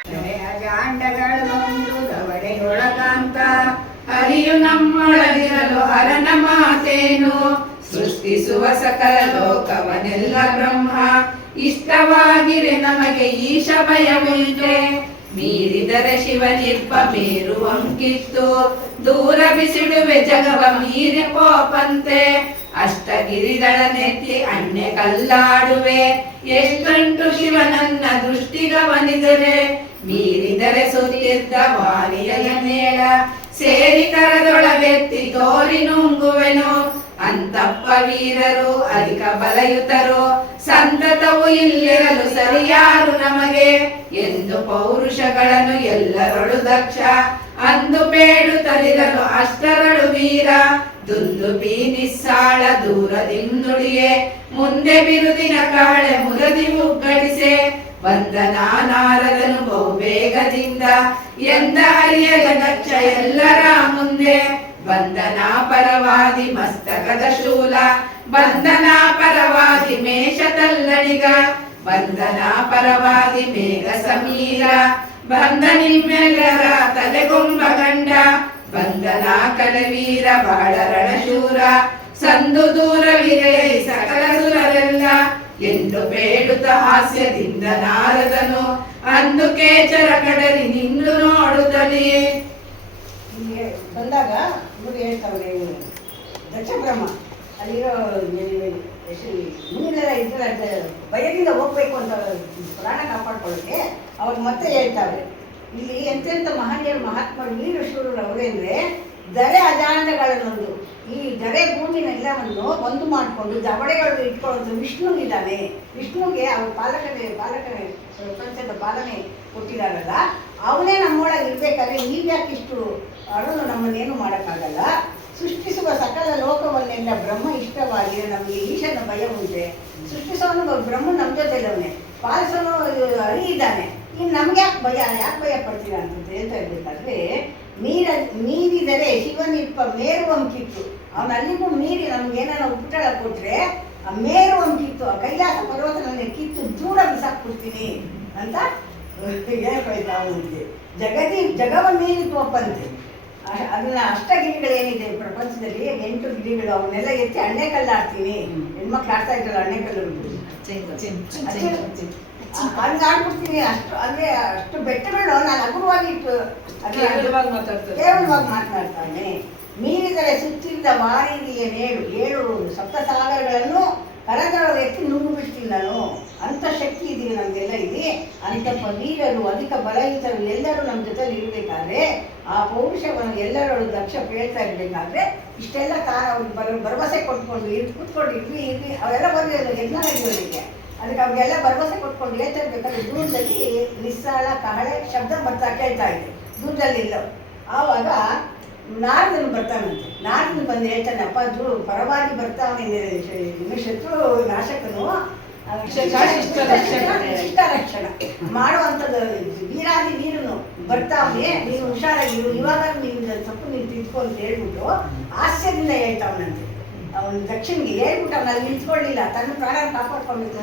ಅಜಾಂಡಗಳೊಂದು ದವಡೆಯೊಳಗಾಂತ ಹರಿಯು ನಮ್ಮೊಳಗಿರಲು ಹರನ ಮಾತೇನು ಸೃಷ್ಟಿಸುವ ಸಕಲ ಲೋಕವನೆಲ್ಲ ಬ್ರಹ್ಮ ಇಷ್ಟವಾಗಿರೆ ನಮಗೆ ಈಶ ಭಯವುಂಟೆ ಮೀರಿದರೆ ಶಿವನಿರ್ಪ ಮೇರುವಂಕಿತ್ತು ದೂರ ಬಿಸಿಡುವೆ ಜಗವ ಮೀರಿ ಪೋಪಂತೆ ಅಷ್ಟಗಿರಿದಳ ನೆತ್ತಿ ಅಣ್ಣೆ ಕಲ್ಲಾಡುವೆ ಎಷ್ಟುಂಟು ಶಿವನನ್ನ ದೃಷ್ಟಿಗವನಿದರೆ ಮೀರಿದರೆ ಸುತ್ತಿದ್ದ ವಾರಿಯ ನೇಳ ಸೇರಿ ಕರದೊಳಗೆತ್ತಿ ತೋರಿ ನುಂಗುವೆನು ಅಂತಪ್ಪ ವೀರರು ಅಧಿಕ ಬಲಯುತರು ಸಂತತವು ಇಲ್ಲಿರಲು ಸರಿಯಾರು ನಮಗೆ ಎಂದು ಪೌರುಷಗಳನ್ನು ಎಲ್ಲರಳು ದಕ್ಷ ಅಂದು ಬೇಡು ತರಿರಲು ಅಷ್ಟರಳು ವೀರ ದುಂದುಬಿ ನಿಸ್ಸಾಳ ದೂರದಿಂದುಳಿಯೇ ಮುಂದೆ ಬಿರುದಿನ ಕಾಳೆ ಮುರದಿ ಮುಗ್ಗಡಿಸೆ ಬಂದನ ನಾರದನು ಬಹುಬೇಗದಿಂದ ಎಂದ ಹರಿಯದ ದಕ್ಷ ಎಲ್ಲರ ಮುಂದೆ ಬಂದನ ಪರವಾದಿ ಮಸ್ತಕದ ಶೂಲ ಬಂದನ ಪರವಾದಿ ಮೇಷ ತಲ್ಲಡಿಗ ಬಂದನ ಪರವಾದಿ ಮೇಘ ಸಮೀರ ಬಂದ ನಿಮ್ಮೆಲ್ಲರ ತಲೆಗೊಂಬ ಗಂಡ ಬಂದನ ಕಲವೀರ ಬಾಳ ರಣಶೂರ ಸಂದು ದೂರವಿರೇ ಸಕಲ ಸುರರೆಲ್ಲ ಎಂದು ಬೇಡುತ್ತ ಹಾಸ್ಯದಿಂದ ನಾರದನು ಅಂದು ಕೇಚರ ಕಡಲಿ ನಿಂದು ನೋಡುತ್ತಲೇ ಬಂದಾಗ ಇವರು ಹೇಳ್ತಾವ್ರೆ ದಕ್ಷ ಬ್ರಹ್ಮ ಅಲ್ಲಿರೋ ಮುಂದಿನೆಲ್ಲ ಇದ್ರೆ ಭಯದಿಂದ ಹೋಗ್ಬೇಕು ಅಂತ ಪ್ರಾಣ ಕಾಪಾಡ್ಕೊಳ್ಳೋಕೆ ಅವ್ರು ಮತ್ತೆ ಹೇಳ್ತಾವ್ರೆ ಇಲ್ಲಿ ಎಂತೆಂಥ ಮಹನೀಯರು ಮಹಾತ್ಮರು ವೀರ ಶೂರರು ಅವರೇಂದ್ರೆ ದರೆ ಅಜಾಂಡಗಳನ್ನೊಂದು ಈ ದರೆ ಭೂಮಿನೆಲ್ಲವನ್ನು ಒಂದು ಮಾಡಿಕೊಂಡು ದವಡೆಗಳು ಇಟ್ಕೊಳ್ಳೋದು ವಿಷ್ಣು ಇದ್ದಾನೆ ವಿಷ್ಣುಗೆ ಅವ್ರ ಪಾಲಕನೇ ಪ್ರಪಂಚದ ಪಾಲನೆ ಕೊಟ್ಟಿದ್ದಾರಲ್ಲ ಅವನೇ ನಮ್ಮೊಳಗೆ ಇರ್ಬೇಕಾದ್ರೆ ನೀವ್ಯಾಕೆ ಇಷ್ಟು ಅಳಲು ನಮ್ಮನ್ನೇನು ಮಾಡೋಕ್ಕಾಗಲ್ಲ ಸೃಷ್ಟಿಸುವ ಸಕಲ ಲೋಕವನ್ನೆಲ್ಲ ಬ್ರಹ್ಮ ಇಷ್ಟವಾಗಿದೆ ನಮಗೆ ಈಶನ ಭಯ ಉಂಟೆ ಸೃಷ್ಟಿಸೋನು ಬ್ರಹ್ಮ ನಮ್ಮ ಜೊತೆಲವನೇ ಪಾಲಿಸೋನು ಹರಿ ಇದ್ದಾನೆ ಇನ್ನು ನಮ್ಗೆ ಯಾಕೆ ಭಯ ಪಡ್ತೀರಾ ಅಂತ ಹೇಳ್ತಾ ಇರ್ಬೇಕಾದ್ರೆ ಮೀರಿದರೆ ಶಿವನಿಪ್ಪ ಮೇರುವಂಕಿತ್ತು ಅವನು ಅಲ್ಲಿಗೂ ಮೀರಿ ನಮ್ಗೇನಾರ ಉಪ್ಪುಟಳ ಕೊಟ್ರೆ ಆ ಮೇರುವಂಕಿತ್ತು ಆ ಕೈಲಾಸ ಪರ್ವತನಲ್ಲಿ ಕಿತ್ತು ದೂರ ಬಿಸಾಕ್ಬಿಡ್ತೀನಿ ಅಂತ ಹೇಳ್ಕೊಳ್ತಾ ಅವನಿಗೆ ಜಗವ ಮೀರಿತು ಒಪ್ಪಂತೆ ಅದನ್ನ ಅಷ್ಟಗಿರಿಗಳೇನಿದೆ ಪ್ರಪಂಚದಲ್ಲಿ 8 ಗಿರಿಗಳು ಅವನ್ನೆಲ್ಲ ಎತ್ತಿ ಅಣ್ಣೆಕಲ್ಲಾಡ್ತೀನಿ ಹೆಣ್ಮಕ್ಳು ಆಡ್ತಾ ಇದ್ರಲ್ಲ ಅಣ್ಣೆಕಲ್ಲು ಹಂಗೆ ಆಡ್ಬಿಡ್ತೀನಿ ಅಷ್ಟು ಅಂದ್ರೆ ಅಷ್ಟು ಬೆಟ್ಟಗಳು ನಾನು ಹಗುರವಾಗಿ ಕೇವಲವಾಗಿ ಮಾತನಾಡ್ತಾನೆ ಮೀರಿದರೆ ಸುತ್ತಿದ್ದ ವಾರಿದಿಯ ಏಳು ಸಪ್ತ ಸಾಗರಗಳನ್ನು ಕರದೊಳಗೆ ಎತ್ತಿ ನುಗ್ಗು ಬಿಡ್ತೀನಿ ನಾನು ಅಂಥ ಶಕ್ತಿ ಇದೀವಿ ನಮಗೆಲ್ಲ ಇದೆ ಅಂತಪ್ಪ ವೀರರು ಅಧಿಕ ಬಲಯುತರು ಎಲ್ಲರೂ ನಮ್ಮ ಜೊತೆಲಿ ಇರಬೇಕಾದ್ರೆ ಆ ಪೌರುಷವನ್ನು ಎಲ್ಲರೂ ದಕ್ಷ ಹೇಳ್ತಾ ಇರಬೇಕಾದ್ರೆ ಇಷ್ಟೆಲ್ಲ ಅವ್ರಿಗೆ ಭರವಸೆ ಕೊಟ್ಕೊಂಡು ಕೂತ್ಕೊಂಡು ಇರ್ವಿ ಅವೆಲ್ಲ ಬಂದಿರೋದು ಎಲ್ಲ ನಡೆಯೋರಿಗೆ ಅದಕ್ಕೆ ಅವ್ರಿಗೆಲ್ಲ ಭರವಸೆ ಕೊಟ್ಕೊಂಡು ಹೇಳ್ತಾ ಇರ್ಬೇಕಾದ್ರೆ ದೂರದಲ್ಲಿ ನಿಸ್ಸಾಳ ಕಹಳೆ ಶಬ್ದ ಕೇಳ್ತಾ ಇದೆ ದೂರದಲ್ಲಿ ಇಲ್ಲ ಆವಾಗ ನಾರದನು ಬರ್ತಾನಂತೆ ನಾರದನು ಬಂದು ಹೇಳ್ತಾನೆ ಅಪ್ಪ ಪರವಾಗಿ ಬರ್ತಾವನೆ ಶತ್ರು ನಾಶಕನು ಶಿಷ್ಟರಕ್ಷಣ ಮಾಡುವಂಥದ್ದು ವೀರಾದಿ ವೀರನು ಬರ್ತಾವನೆ ನೀನು ಹುಷಾರಾಗಿರು ಇವಾಗ ನೀನು ತಪ್ಪು ನೀನು ತಿಳ್ಕೊ ಅಂತ ಹೇಳ್ಬಿಟ್ಟು ಹಾಸ್ಯದಿಂದ ಹೇಳ್ತಾವನಂತೆ ಅವನು ದಕ್ಷಿಣಿಗೆ ಹೇಳ್ಬಿಟ್ಟು ಅವನಲ್ಲಿ ನಿಂತ್ಕೊಳ್ಳಿಲ್ಲ ತನ್ನ ಪ್ರಾಣ ಕಾಪಾಡ್ಕೊಳ್ಬೇಕು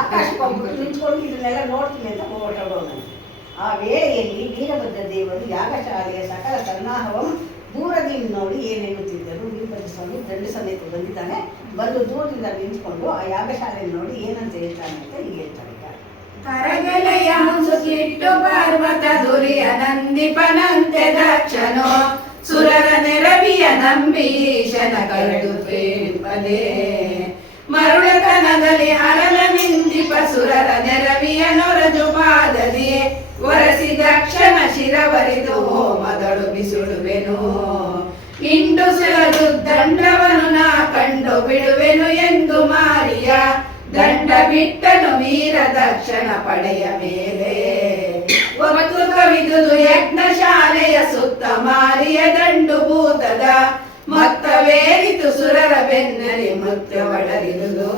ಆಕಾಶಕ್ಕೆ ಹೋಗ್ಬಿಟ್ಟು ನಿಂತ್ಕೊಂಡು ಇದನ್ನೆಲ್ಲ ನೋಡ್ತೀನಿ ಅಂತ ಹೊರಟೋಗೋನು ಆ ವೇಳೆಯಲ್ಲಿ ವೀರಭದ್ರ ದೇವರು ಯಾಗಶಾಲೆಯ ಸಕಲ ಸನ್ನಾಹವಂ ದೂರದಿಂದ ನೋಡಿ ಏನೆನ್ನುತ್ತಿದ್ದರು ವೀರಭದ್ರ ಸ್ವಾಮಿ ದಂಡ ಸಮೇತ ಬಂದಿದ್ದಾನೆ ಬಂದು ದೂರದಿಂದ ನಿಂತ್ಕೊಂಡು ಆ ಯಾಗಶಾಲೆಯನ್ನು ನೋಡಿ ಏನಂತ ಹೇಳ್ತಾನೆ ಅಂತ ಈಗ ಹೇಳ್ತಾರೆ ಕರಗಲೆಯ ಮುಸುಕಿಟ್ಟು ಪಾರ್ವತ ದುರಿಯ ನಂದಿಪನಂತೆ ದಕ್ಷನು ಸುರರ ನೆರವಿಯ ನಂಬೀಶನ ಕರಡು ಪೇಳ್ಪದೆ ಮರುಳತನದಲ್ಲಿ ಹರನ ನಿಂದಿಪ ಸುರರ ನೆರವಿಯ ನೊರಜು ಪಾದದಿ ಒರಸಿ ದಕ್ಷನ ಶಿರವರಿದು ಹೋಮದಳು ಬಿಸುಡುವೆನು ಇಂಟು ಸುರದು ದಂಡವನು ನಾ ಕಂಡು ಬಿಡುವೆನು ಎಂದು ಮಾರಿಯ ದಂಡ ಬಿಟ್ಟನು ವೀರ ದಕ್ಷನ ಪಡೆಯ ಮೇಲೆ ಒತ್ತು ಕವಿದುದು ಯಜ್ಞ ಶಾಲೆಯ ಸುತ್ತ ಮಾರಿಯ ದಂಡು ಭೂತದ ಮತ್ತವೇರಿತು ಸುರರ ಬೆನ್ನರಿ ಮೃತ್ಯ ಒಡರಿದುದು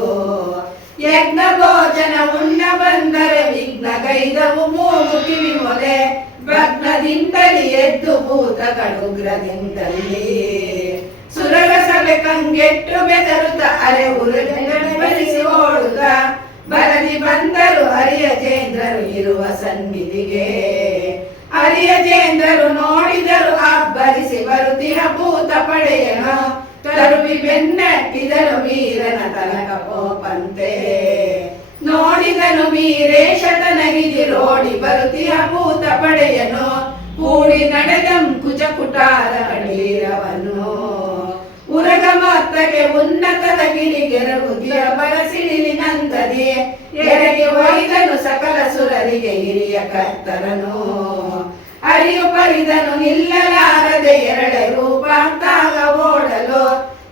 ಯಜ್ಞ ಭೋಜನ ಉಣ್ಣ ಬಂದರೆ ವಿಘ್ನಗೈದವು ಮೂಗು ಕಿವಿ ಮೊಲೆ ಭಗ್ನದಿಂದಲೇ ಎದ್ದು ಭೂತಗಳು ಉಗ್ರದಿಂದಲೇ ಸುರರ ಸಭೆ ಕಂಗೆಟ್ಟು ಬೆದರುತ್ತ ಅರೆ ಉರುಳಿಸಿ ಓಡುತ್ತ ಬರದಿ ಬಂದರು ಹರಿಯಜೇಂದ್ರರು ಇರುವ ಸನ್ನಿಧಿಗೆ. ಹರಿಯಜೇಂದ್ರರು ನೋಡಿದರು ಅಬ್ಬರಿಸಿ ಬರುತ್ತಿಹ ಭೂತ ಪಡೆಯನು. ತರುವಿ ಬೆನ್ನಟ್ಟಿದರು ವೀರನ ತನಕ ಕೋಪಂತೆ. ನೋಡಿದನು ವೀರೇಶ ತನಗಿದಿರೋಡಿ ಬರುತ್ತಿಹ ಭೂತ ಪಡೆಯನು. ಕೂಡಿ ನಡೆದಂ ಕುಜ ಕುಟಾರ ಕಡೀರವನು. ಉರಗ ಮೊತ್ತಗೆ ಉನ್ನತದ ಗಿರಿಗೆರಗುದಿಯ ಬರಸಿಡಿಲಿ ನಂದದಿ. ಎರಗಿ ಒಯ್ದನು ಸಕಲ ಸುರರಿಗೆ ಹಿರಿಯ ಕರ್ತರನು. ಅರಿಯು ಪರಿದನು ನಿಲ್ಲಲಾರದೆ ಎರಡೆ ರೂಪಾಂತಾಗ ಓಡಲು.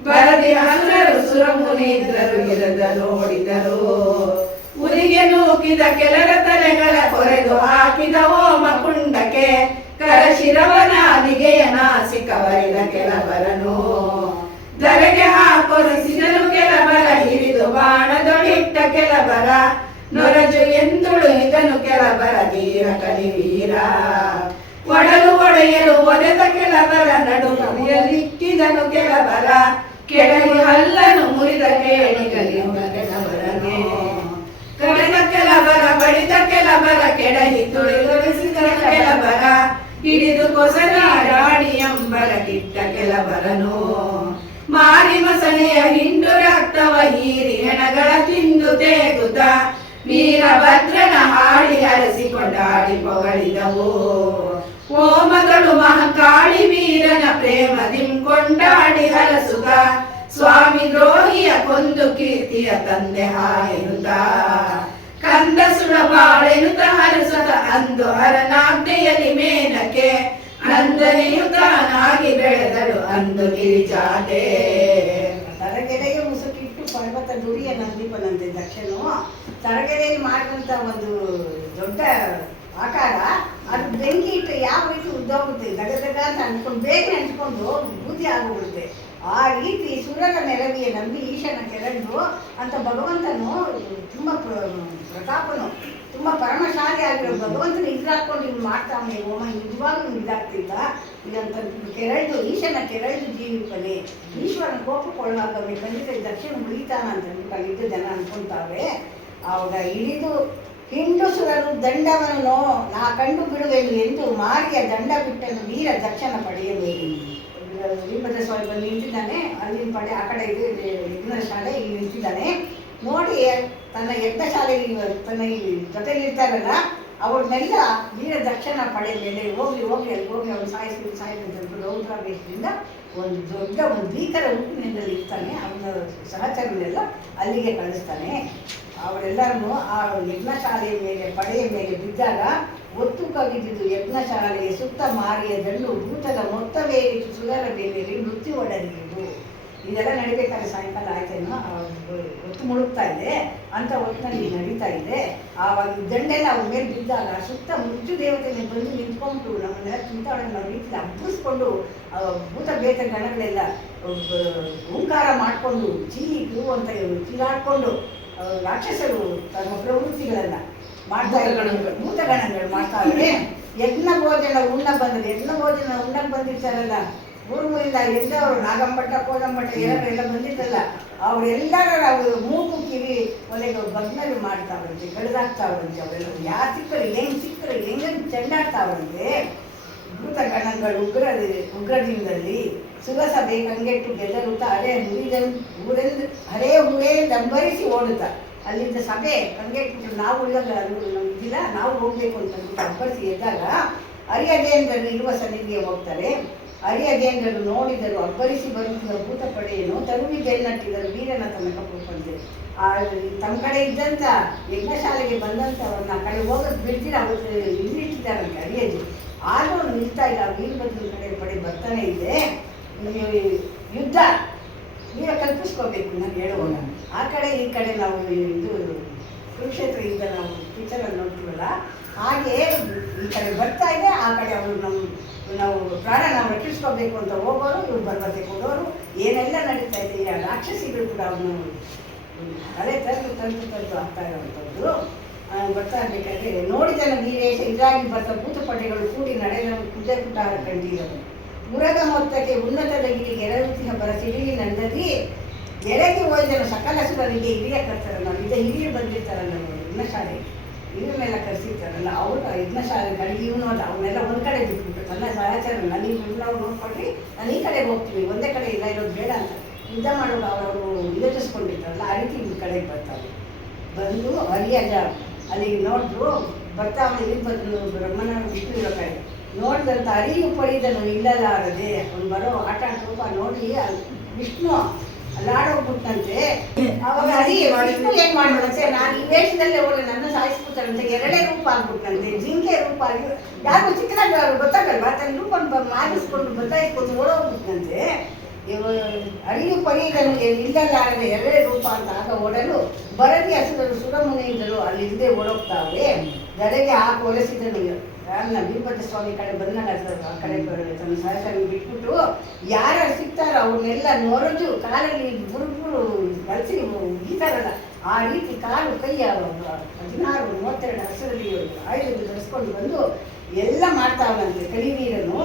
ಬರದಿ ಹಸುರರು ಸುರಮುನೀಂದ್ರರು ಇರದ ನೋಡಿದರು. ಉರಿಗೆ ನೂಕಿದ ಕೆಲರ ತಲೆಗಳ ಕೊರೆದು ಹಾಕಿದ ಹೋಮ ಕುಂಡಕ್ಕೆ. ಕರಶಿರವನಾದಿಗೆಯ ನಾಸಿಕವರಿದ ಕೆಲವರನು. ಧರೆಗೆ ಹಾಕೊರಿಸಿದನು ಕೆಲವರ ಹಿರಿದು ಬಾಣದೊಳಿಟ್ಟ ಕೆಲವರ. ನೊರಜು ಎಂದುಳು ಇದನು ಕೆಲವರ ಧೀರ ಕಲಿವೀರ. ಒಡಲು ಒಡೆಯಲು ಒಡೆದ ಕೆಲವರ ನಡುಮುರಿಯಲಿಕ್ಕಿದನು ಕೆಲವರ. ಕೆಳಗೆ ಹಲ್ಲನು ಮುರಿದ ಕೇಳಿಗಲಿಯುವ ಕೆಲವರನು. ಕಡೆದ ಕೆಲವರ ಬಡಿದ ಕೆಲವರ ಕೆಡಹಿ ತುಳಿಗೊಳಿಸಿದ ಕೆಲವರ. ಹಿಡಿದು ಕೊಸರಾಡಿ ಎಂಬರ ಕಿಟ್ಟ ಕೆಲವರನು. ಮಾರಿ ಮಸನೆಯ ಹಿಂಡು ರಕ್ತವ ಹೀರಿ ಹೆಣಗಳ ತಿಂದು ತೇಗುತ್ತ. ವೀರಭದ್ರನ ಹಾಡಿ ಹರಸಿಕೊಂಡಾಡಿ ಪೊಗಳಿದವು. ಹೋಮಗಳು ಮಹಕಾಳಿ ವೀರನ ಪ್ರೇಮದಿಂ ಕೊಂಡಾಡಿ ಹರಸುತ್ತ. ಸ್ವಾಮಿ ದ್ರೋಹಿಯ ಕೊಂದು ಕೀರ್ತಿಯ ತಂದೆ ಹಾಯನುತ. ಕಂದ ಸುಳ ಬಾಳೆನುತ ಹರಸುತ್ತ ಅಂದು ಹರನಾಜ್ಞೆಯಲ್ಲಿ ಮೇನಕ್ಕೆ. ನಂದನೆಯುತನಾಗಿ ಬೆಳೆದಳು ಅಂದು ಗಿರಿಜಾತೆ. ತರಗೆರೆಗೆ ಮುಸುಕಿಟ್ಟು ಪರ್ವತ ದುರಿಯ ನಂದಿಪನಂತೆ ದಕ್ಷನು. ತರಗೆರೆಯಲ್ಲಿ ಮಾಡಿದಂಥ ಒಂದು ದೊಡ್ಡ ಆಕಾರ ಅದು ಬೆಂಕಿ ಇಟ್ಟರೆ ಯಾವ ರೀತಿ ಉದ್ದೋಗುತ್ತೆ ದಗದಗ ಅಂತ ಅಂದ್ಕೊಂಡು ಬೇಗ ಅಂಟ್ಕೊಂಡು ಬೂದಿ ಆಗೋಗುತ್ತೆ. ಆ ರೀತಿ ಸುರರ ನೆರವಿಯ ನಂಬಿ ಈಶನ ಕೆರಳು ಅಂತ ಭಗವಂತನು ತುಂಬ ಪ್ರತಾಪನು, ತುಂಬ ಪರಮಶಾಲಿ ಆಗಿರೋ ಭಗವಂತನ ಇದ್ರಾಕೊಂಡು ಇವ್ನು ಮಾಡ್ತಾವನೆ ಹೋಮ. ನಿಜವಾಗ್ಲೂ ಇದಾಗ್ತಿಲ್ಲ ಇದಂತ ಕೆರಳು ಈಶನ ಕೆರಳು ಜೀವಿಪನೆ. ಈಶ್ವರನ ಕೋಪಕ್ಕೊಳಗಾಗಬೇಕು ಖಂಡಿತ ದಕ್ಷಿಣ ಉಳಿತಾನ ಅಂತ ಅನ್ಕೊಂಡಿದ್ದು ಜನ ಅನ್ಕೊಂತಾವೆ. ಆವಾಗ ಇಳಿದು ಹಿಂಡು ಸುರರು ದಂಡವನ್ನು ನಾ ಕಂಡು ಬಿಡುವೆನು ಎಂದು ಮಾರಿಯ ದಂಡ ಬಿಟ್ಟನು ವೀರ ದಕ್ಷನ ಪಡೆಯಬೇಕು. ವೀರಭದ್ರ ಸ್ವಾಮಿ ಬಂದು ನಿಂತಿದ್ದಾನೆ. ಅಲ್ಲಿನ ಪಡೆ ಆ ಕಡೆ ಇದು ಯಜ್ಞ ಶಾಲೆ ಇಲ್ಲಿ ನಿಂತಿದ್ದಾನೆ. ನೋಡಿ ತನ್ನ ಯಜ್ಞ ಶಾಲೆಗೆ ತನ್ನ ಜೊತೆಲಿರ್ತಾರಲ್ಲ ಅವ್ರನ್ನೆಲ್ಲ ವೀರ ದಕ್ಷನ ಪಡೆ ಮೇಲೆ ಹೋಗ್ಲಿ ಹೋಗ್ಲಿ ಅಲ್ಲಿ ಹೋಗಿ ಅವ್ನು ಸಾಯಿಸ್ಬಿಟ್ಟು ರೌದ್ರಾವೇಶದಿಂದ ಒಂದು ದೊಡ್ಡ ಒಂದು ಭೀಕರ ಉಪ್ಪಿನಿಂದಲೇ ಇರ್ತಾನೆ. ಅವನ ಸಹಚರನ್ನೆಲ್ಲ ಅಲ್ಲಿಗೆ ಕಳಿಸ್ತಾನೆ. ಅವರೆಲ್ಲರನ್ನು ಆ ಯಜ್ಞಶಾಲೆಯ ಮೇಲೆ ಪಡೆಯ ಮೇಲೆ ಬಿದ್ದಾಗ ಒತ್ತು ಕವಿದಿದ್ದು ಯಜ್ಞಶಾಲೆಯ ಸುತ್ತ ಮಾರಿಯ ದಂಡು ಭೂತದ ಮೊತ್ತವೇರಿತು ಸುರರ ಬೇಲೆಯಲ್ಲಿ ಮೃತ್ಯು ಒಡಲಿರುವುದು. ಇದೆಲ್ಲ ನಡಿಬೇಕಾದ್ರೆ ಸಾಯಂಕಾಲ ಆಯ್ತೇನೋ ಒತ್ತು ಮುಳುಗ್ತಾ ಇದೆ ಅಂತ ಒತ್ತಿನಲ್ಲಿ ನಡೀತಾ ಇದೆ. ಆವಾಗ ದಂಡೆಲ್ಲ ಅವ್ರ ಮೇಲೆ ಬಿದ್ದಾಗ ಸುತ್ತ ಮೃತ್ಯು ದೇವತೆಗೆ ಬಂದು ನಿಂತ್ಕೊಂಡು ನಮ್ಮನ್ನೆಲ್ಲ ಚಿಂತಾವಣೆ ರೀತಿಯಲ್ಲಿ ಹಬ್ಬಿಸ್ಕೊಂಡು ಭೂತ ಬೇತ ಗಣಗಳೆಲ್ಲ ಓಂಕಾರ ಮಾಡಿಕೊಂಡು ಚೀಲು ಅಂತ ಚೀಲಾಡ್ಕೊಂಡು ರಾಕ್ಷಸರು ತಮ್ಮ ಪ್ರವೃತ್ತಿಗಳನ್ನ ಮಾಡ್ತಾ ಇದ್ದಾರೆ. ಭೂತಗಣಗಳು ಮಾಡ್ತಾ ಇದ್ದಾರೆ. ಯಜ್ಞ ಭೋಜನ ಉಣ್ಣ ಬಂದರೆ ಯಜ್ಞ ಭೋಜನ ಉಣ್ಣಕ್ಕೆ ಬಂದಿರ್ತಾರಲ್ಲ ಊರಿಂದ ಎದ್ದವರು ನಾಗಂಬಟ್ಟ ಕೋದಂಬಟ್ಟ ಎಲ್ಲ ಬಂದಿದ್ದಲ್ಲ ಅವರೆಲ್ಲರ ಮೂಗು ಕಿವಿ ಒಲೆಗೆ ಬಗ್ನಲ್ಲಿ ಮಾಡ್ತಾವ್ರಂತೆ, ಕಳೆದಾಗ್ತಾವ್ರಂತೆ. ಅವರೆಲ್ಲ ಯಾರು ಸಿಕ್ಕರು ಹೆಂಗೆ ಚೆಂಡಾಡ್ತಾವ್ರಂತೆ. ಭೂತಗಣಗಳು ಉಗ್ರದಿಂದಲ್ಲಿ ಸುರಸಭೆ ಕಂಗೆಟ್ಟು ಗೆದರುತ್ತಾ ಹರೇ ಹುರೇ ದಂಬರಿಸಿ ಓಡುತ್ತಾ ಅಲ್ಲಿಂದ ಸಭೆ ಕಂಗೆಟ್ಟು ನಾವು ಉಳಿದಾಗ ನಮ್ಗಿಲ್ಲ ನಾವು ಹೋಗ್ಬೇಕು ಅಂತ ಅಬ್ಬರಿಸಿ ಎದ್ದಾಗ ಹರಿಯಜೇಂದ್ರರು ಇರುವ ಸನ್ನಿಧಿಗೆ ಹೋಗ್ತಾರೆ. ಹರಿಯಜೇಂದ್ರರು ನೋಡಿದರು ಅಬ್ಬರಿಸಿ ಬರುತ್ತಿದ್ದ ಭೂತ ಪಡೆಯನ್ನು ತರುವಿ ಬೆನ್ನಟ್ಟಿದರು ವೀರನ ತನಕ ಕೂಪಂತೆ. ತಮ್ಮ ಕಡೆ ಇದ್ದಂಥ ಯಜ್ಞಶಾಲೆಗೆ ಬಂದಂಥವ್ರನ್ನ ಕಡೆ ಹೋಗೋದು ಬಿಡ್ತೀರ ಅವತ್ತು ಇಲ್ಲಿಟ್ಟಿದ್ದಾರಂತೆ ಹರಿಯಜಿ. ಆದರೂ ನಿಲ್ತಾ ಇಲ್ಲ. ವೀರಭದ್ರನ ಕಡೆ ಪಡೆ ಬರ್ತಾನೆ ಇದೆ. ಯುದ್ಧ ಈಗ ಕಲ್ಪಿಸ್ಕೋಬೇಕು ನಾನು ಹೇಳುವಾಗ. ಆ ಕಡೆ ಈ ಕಡೆ ನಾವು ಇದು ಕುರುಕ್ಷೇತ್ರ ಯುದ್ಧ ನಾವು ಪಿಕ್ಚರಲ್ಲಿ ನೋಡ್ತೀವಲ್ಲ ಹಾಗೆ ಈ ಕಡೆ ಬರ್ತಾ ಇದೆ. ಆ ಕಡೆ ಅವರು ನಾವು ಪ್ರಾಣ ನಾವು ರಕ್ಷಿಸ್ಕೋಬೇಕು ಅಂತ ಹೋಗೋರು, ಇವ್ರು ಬರ್ಬತ್ತೆ ಕೊಡೋರು, ಏನೆಲ್ಲ ನಡೀತಾ ಇದೆ. ಈಗ ರಾಕ್ಷಸಿಗಳು ಕೂಡ ಅವ್ರನ್ನ ಅದೇ ತಂದು ಆಗ್ತಾ ಇರೋವಂಥದ್ದು ಬರ್ತಾ ಇರಬೇಕಾದ್ರೆ ನೋಡಿದನ ವೀರೇಶ ಇದಾಗಿ ಬರ್ತ ಭೂತ ಪಡೆಗಳು ಕೂಡಿ ನಡೆದ ಕುಜ ಕುಟಾರ ಕಂಡಿರವು. ಮುರಗ ಮೊತ್ತಕ್ಕೆ ಉನ್ನತದ ಗಿರಿಗೆ ಎರಡುತ್ತಿನ ಬರ ಸಿಡಿಲಿ ನಂದದಿ ಎಳೆಗೆ ಹೋಯ್ದನು ಸಕಲ ಸುರರಿಗೆ ಹಿರಿಯ ಕರ್ತಾರಲ್ಲ ಹಿರಿಯರು ಬಂದಿರ್ತಾರಲ್ಲ ಯಜ್ಞ ಶಾಲೆ ಇವನ್ನೆಲ್ಲ ಕರೆಸಿರ್ತಾರಲ್ಲ ಅವರು ಯಜ್ಞ ಶಾಲೆಗಳಿಗೆ ಇವನು ಅಲ್ಲ ಅವನ್ನೆಲ್ಲ ಒಂದು ಕಡೆ ಬಿಟ್ಬಿಟ್ಟು ತನ್ನ ಸಹಚರಲ್ಲ ನೀವು ನಾವು ನೋಡ್ಕೊಳ್ರಿ ನಾನು ಈ ಕಡೆಗೆ ಹೋಗ್ತೀವಿ ಒಂದೇ ಕಡೆ ಇಲ್ಲ ಇರೋದು ಬೇಡ ಅಂತ ಯುದ್ಧ ಮಾಡೋದು ಅವರವರು ಯೋಚಿಸ್ಕೊಂಡಿರ್ತಾರಲ್ಲ ಆ ರೀತಿ ಈ ಕಡೆಗೆ ಬರ್ತಾರೆ. ಬಂದು ಹರಿಯಜ ಅಲ್ಲಿಗೆ ನೋಡಿದ್ರು ಬರ್ತಾ ಅವನು ಇಲ್ಲಿ ಬಂದು ಬ್ರಹ್ಮನ ವಿಷ್ಣು ಇರೋ ಕಡೆ ನೋಡಿದಂತ ಅರಿವು ಪಡೆದನು ಇಲ್ಲಲಾರದೆ ಅವ್ನು ಬರೋ ಆಟ ರೂಪ ನೋಡಿ ವಿಷ್ಣು ಅಲ್ಲಾಡೋಗ್ಬಿಟ್ಟಂತೆ. ಅವಾಗ ವಿಷ್ಣು ಏನ್ ಮಾಡ್ಬಿಡಂತೆ, ನಾನು ಈ ವೇಷದಲ್ಲೇ ಹೋದ್ರೆ ನನ್ನ ಸಾಯಿಸ್ಬಿಡ್ತಾರಂತೆ, ಎರಡೇ ರೂಪ ಆಗ್ಬಿಟ್ಟಂತೆ, ಜಿಂಕೆ ರೂಪ ಆಗಿ ಯಾರು ಚಿಕ್ಕದಾಗ ಗೊತ್ತಾಗಲ್ವಾ ತನ್ನ ರೂಪ ಮಾರಿಸ್ಕೊಂಡು ಬದಲಾಯಿಸ್ಕೊಂಡು ಓಡೋಗ್ಬಿಟ್ಟಂತೆ. ಅರಿವು ಪಡೆಯದನು ಇಲ್ಲಲಾರದೆ ಎರಡೇ ರೂಪ ಅಂತ ಆಗ ಓಡಲು ಬರದಿ ಹಸಿದರು ಸುರಮುನಿಯಿಂದಲೂ ಅಲ್ಲಿ ಇಲ್ಲದೆ ಓಡೋಗ್ತಾವೆ. ದರೆಗೆ ಹಾಕಿ ಒಲಿಸಿದನು ಯಾರನ್ನ ವೀರಭದ್ರ ಸ್ವಾಮಿ ಕಡೆ ಬಂದಾಗ ಆ ಕಡೆ ತನ್ನ ಸಹಚರ ಬಿಟ್ಬಿಟ್ಟು ಯಾರು ಸಿಗ್ತಾರೋ ಅವ್ರನ್ನೆಲ್ಲ ನೊರಜು ಕಾಲಲ್ಲಿ ಬುರುಬುರು ಬಳಸಿ ಉಗಿತಾರಲ್ಲ ಆ ರೀತಿ ಕಾಲು ಕೈಯ 16-32 ಹಸರಲ್ಲಿ ಆಯುಧ ಧರಿಸ್ಕೊಂಡು ಬಂದು ಎಲ್ಲ ಮಾಡ್ತಾವನಂತೆ. ಕಲಿವೀರನು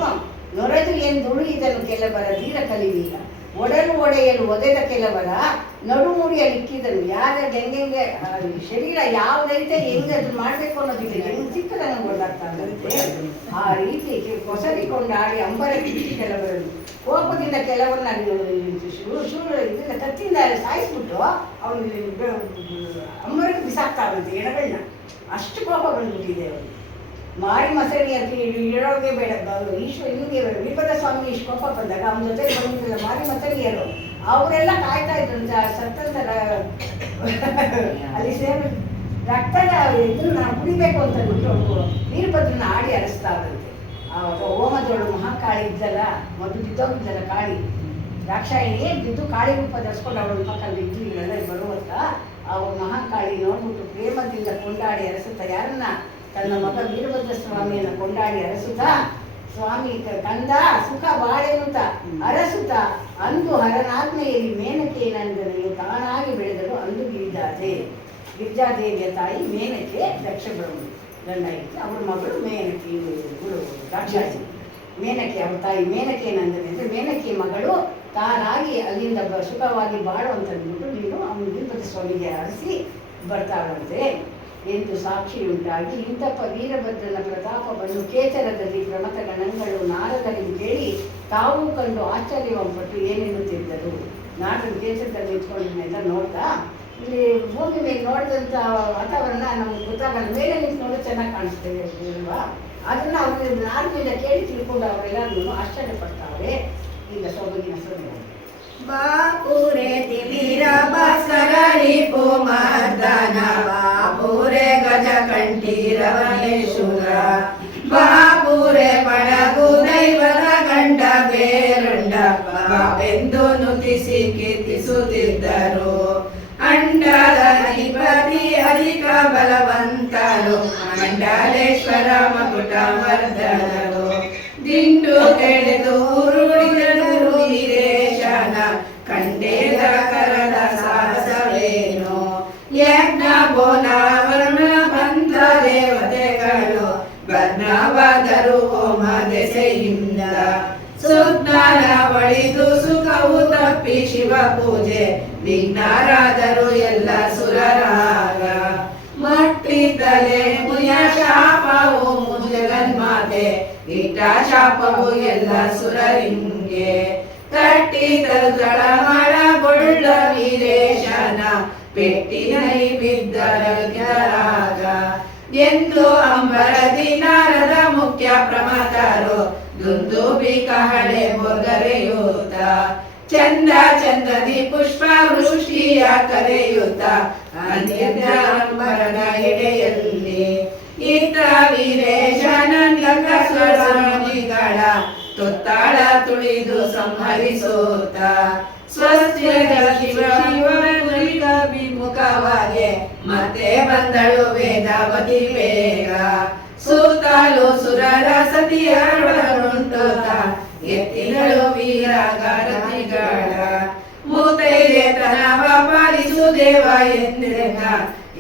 ನೊರೆದು ಎಂದುಳು ಇದನ್ನು ಕೆಲವರ ಧೀರ ಕಲಿವೀರ ಒಡಲು ಒಡೆಯಲು ಒದೆದ ಕೆಲವರ ನಡುಮುಡಿಯಲ್ಲಿಕ್ಕಿದನು. ಯಾರ ಹೆಂಗೆ ಶರೀರ ಯಾವುದೈತೆ ಹೆಂಗೆ ಅದು ಮಾಡಬೇಕು ಅನ್ನೋದಿಲ್ಲ, ಹೆಂಗೆ ಸಿಕ್ಕದ ನಮ್ಗೆ ಗೊತ್ತಾಗ್ತದಂತೆ. ಆ ರೀತಿ ಕೊಸರಿಕೊಂಡಾಡಿ ಅಂಬರ ಕಿಚ್ಚಿ ಕೆಲವರನ್ನು ಕೋಪದಿಂದ ಕೆಲವರನ್ನ ಇದನ್ನ ಕತ್ತಿಂದ ಸಾಯಿಸ್ಬಿಟ್ಟು ಅವನಿಗೆ ಅಂಬರಿಗೆ ಬಿಸಾಕ್ತಾವಂತೆ ಎಡಗಳನ್ನ. ಅಷ್ಟು ಕೋಪ ಬಂದ್ಬಿಟ್ಟಿದೆ ಅವನಿಗೆ. ಮಾರಿ ಮಸಣಿ ಅಂತ ಇರೋರಿಗೆ ಬೇಡ ಹಿಂಗೆ ವೀರಭದ್ರ ಸ್ವಾಮಿ ಇಷ್ಟು ಕೋಪ ಬಂದಾಗ ಅವನ ಜೊತೆ ಬಂದಿಲ್ಲ ಮಾರಿ ಮಸಣಿಯರು ಅವರೆಲ್ಲ ಕಾಯ್ತಾ ಇದ್ರಂತ ಸತ್ತಂತ ಅಲ್ಲಿ ಸೇವೆ ರಕ್ತದ ಇದನ್ನ ಕುಡಿಬೇಕು ಅಂತ ಬಿಟ್ಟು ವೀರಭದ್ರನ ಆಡಿ ಅರಸ್ತಾವಂತೆ. ಆವಾಗ ಹೋಮದೊಳು ಮಹಾಕಾಳಿ ಇದ್ದಲ್ಲ, ಮೊದಲು ಬಿದ್ದೋಗಿದ್ದಲ್ಲ ಕಾಳಿ ರಾಕ್ಷಾಯಿನಿ ಬಿದ್ದು ಕಾಳಿ ರೂಪ ಧರಿಸ್ಕೊಂಡು ಅವಳ ಮಕ್ಕಳು ಇದ್ದಿಲ್ಲ ಬರುವಂತ ಅವ್ರ ಮಹಾಕಾಳಿ ನೋಡ್ಬಿಟ್ಟು ಪ್ರೇಮದಿಂದ ಕೊಂಡಾಡಿ ಅರಸುತ್ತಾ ಯಾರನ್ನ ತನ್ನ ಮಗ ವೀರಭದ್ರ ಸ್ವಾಮಿಯನ್ನು ಕೊಂಡಾಡಿ ಅರಸುತ್ತಾ ಸ್ವಾಮಿ ಕಂದ ಸುಖ ಬಾಳೆನುತ ಅರಸುತ್ತ ಅಂದು ಹರನಾಜ್ಞೆಯಲ್ಲಿ ಮೇನಕೆ ನಂದನೆಯು ತಾನಾಗಿ ಬೆಳೆದಳು. ಅಂದು ಗಿರಿಜಾದೇವಿಯ ತಾಯಿ ಮೇನಕೆ ದಕ್ಷ ಗಂಡ ಇತ್ತು, ಅವಳ ಮಗಳು ಮೇನಕೆ ರಾಕ್ಷಸಿ ಮೇನಕೆ ಅವಳ ತಾಯಿ ಮೇನಕೆ ನಂದನೆ ಅಂದರೆ ಮೇನಕೆ ಮಗಳು ತಾನಾಗಿ ಅಲ್ಲಿಂದ ಸುಖವಾಗಿ ಬಾಳು ಅಂತ ಅಂದ್ಬಿಟ್ಟು ನೀನು ಅವನು ವೀರಭದ್ರ ಸ್ವಾಮಿಗೆ ಅರಸಿ ಬರ್ತಾಳಂತೆ ಎಂದು ಸಾಕ್ಷಿಯುಂಟಾಗಿ ಇಂಥಪ್ಪ ವೀರಭದ್ರನ ಪ್ರತಾಪವನ್ನು ಕೇಚರದಲ್ಲಿ ಪ್ರಮಥ ಗಣಗಳು ನಾರದರಿಗೆ ಕೇಳಿ ತಾವೂ ಕಂಡು ಆಶ್ಚರ್ಯವಂಪಟ್ಟು ಏನೆನ್ನುತ್ತಿದ್ದರು. ನಾರದರು ಕೇಚರದಲ್ಲಿ ನಿಂತ್ಕೊಂಡಿದ್ದನ್ನೆಲ್ಲ ನೋಡ್ತಾ ಇಲ್ಲಿ ಭೂಮಿ ಮೇಲೆ ನೋಡಿದಂಥ ವಾತಾವರಣ ನಮ್ಗೆ ಗೊತ್ತಾಗಲ್ಲ, ಮೇಲೆ ನಿಂತು ನೋಡೋದು ಚೆನ್ನಾಗಿ ಕಾಣಿಸ್ತೇವೆ ಅಲ್ವಾ, ಅದನ್ನ ಅವ್ರ ನಾರದಿಂದ ಕೇಳಿ ತಿಳ್ಕೊಂಡು ಅವರೆಲ್ಲರೂ ಆಶ್ಚರ್ಯಪಡ್ತಾವೆ. ಈಗ ಸೊಬಗಿನ ಸೊಬಗು ಬಾಪುರೆ ತಿಮಿರ ಭಾಸ್ಕರರಿ ಪೋಮರ್ದನ ಬಾಪುರೆ ಗಜ ಕಂಠೀರವನೇಶ್ವರ ಬಾಪುರೆ ಪಡಗು ದೈವದ ಗಂಡ ಬೇರುಂಡ ಬಾವೆಂದು ನುತಿಸಿ ಕೀರ್ತಿಸುತ್ತಿದ್ದರು. ಅಂಡದ ಅಧಿಪತಿ ಅಧಿಕ ಬಲವಂತರು ಮಂಡಲೇಶ್ವರ ಮಕುಟ ಮರ್ದನರು ದಿಂಡು ಕೆಳೆದು ಉರುಳಿದರು ವೀರೇಶನ ಕಂಡೇದ ಕರದ ಸಾಹಸವೇನು ಯಜ್ಞ ಬೋನ ವರ್ಣ ಬಂಧ ದೇವತೆಗಳು ಬರ್ಣವಾದರು ಹೋಮ ದೆಸೆಯಿಂದ ಸುಜ್ಞಾನ ಬಳಿದು ಸುಖವು ತಪ್ಪಿ ಶಿವ ಪೂಜೆ ವಿಘ್ನರಾದರು ಎಲ್ಲ ಸುರರಾಗ ಮಟ್ಟಿದ್ದಲೆ ಮುಯ ಶಾಪವು ಜಗನ್ಮಾತೆ ಇಟ್ಟ ಶಾಪವು ಎಲ್ಲ ಸುರರಿಂಗೆ ಕಟ್ಟಿದರು ತಳಮಳಗೊಳ್ಳ ವೀರೇಶನ ಪೆಟ್ಟಿನೈ ಬಿದ್ದರಾಗ ಎಂದು ಅಂಬರದಿ ನಾರದ ಮುಖ್ಯ ಪ್ರಮಥರು ದುಂದುಬಿ ಕಹಳೆ ಬೊಗರೆಯೂತ ಚಂದ ಚಂದದಿ ಪುಷ್ಪ ವೃಷ್ಟಿಯ ಕರೆಯುತ್ತ ಅಂಬರದ ಎಡೆಯಲ್ಲಿ ಇತ್ತ ವೀರೇಶನಂದಕ ಸ್ವರಣಿಗಳ ತೊತ್ತಾಳ ತುಳಿದು ಸಂಹರಿಸೋತ ಸ್ವಸ್ತಿರದ ಶಿವ ವಿಮುಖವಾಗಿ ಮತ್ತೆ ಬಂದಳು ವೇದಾವತಿ ಬೇಗ ಸೂತಲು ಸುರರ ಸತಿಯರುಂಟುತ್ತ ಎತ್ತಿಗಳು ವೀರ ಗಾರತಿಗಳ ಮೂತೈದೇತನವ ಪಾಲಿಸು ದೇವ ಎಂದೆಗ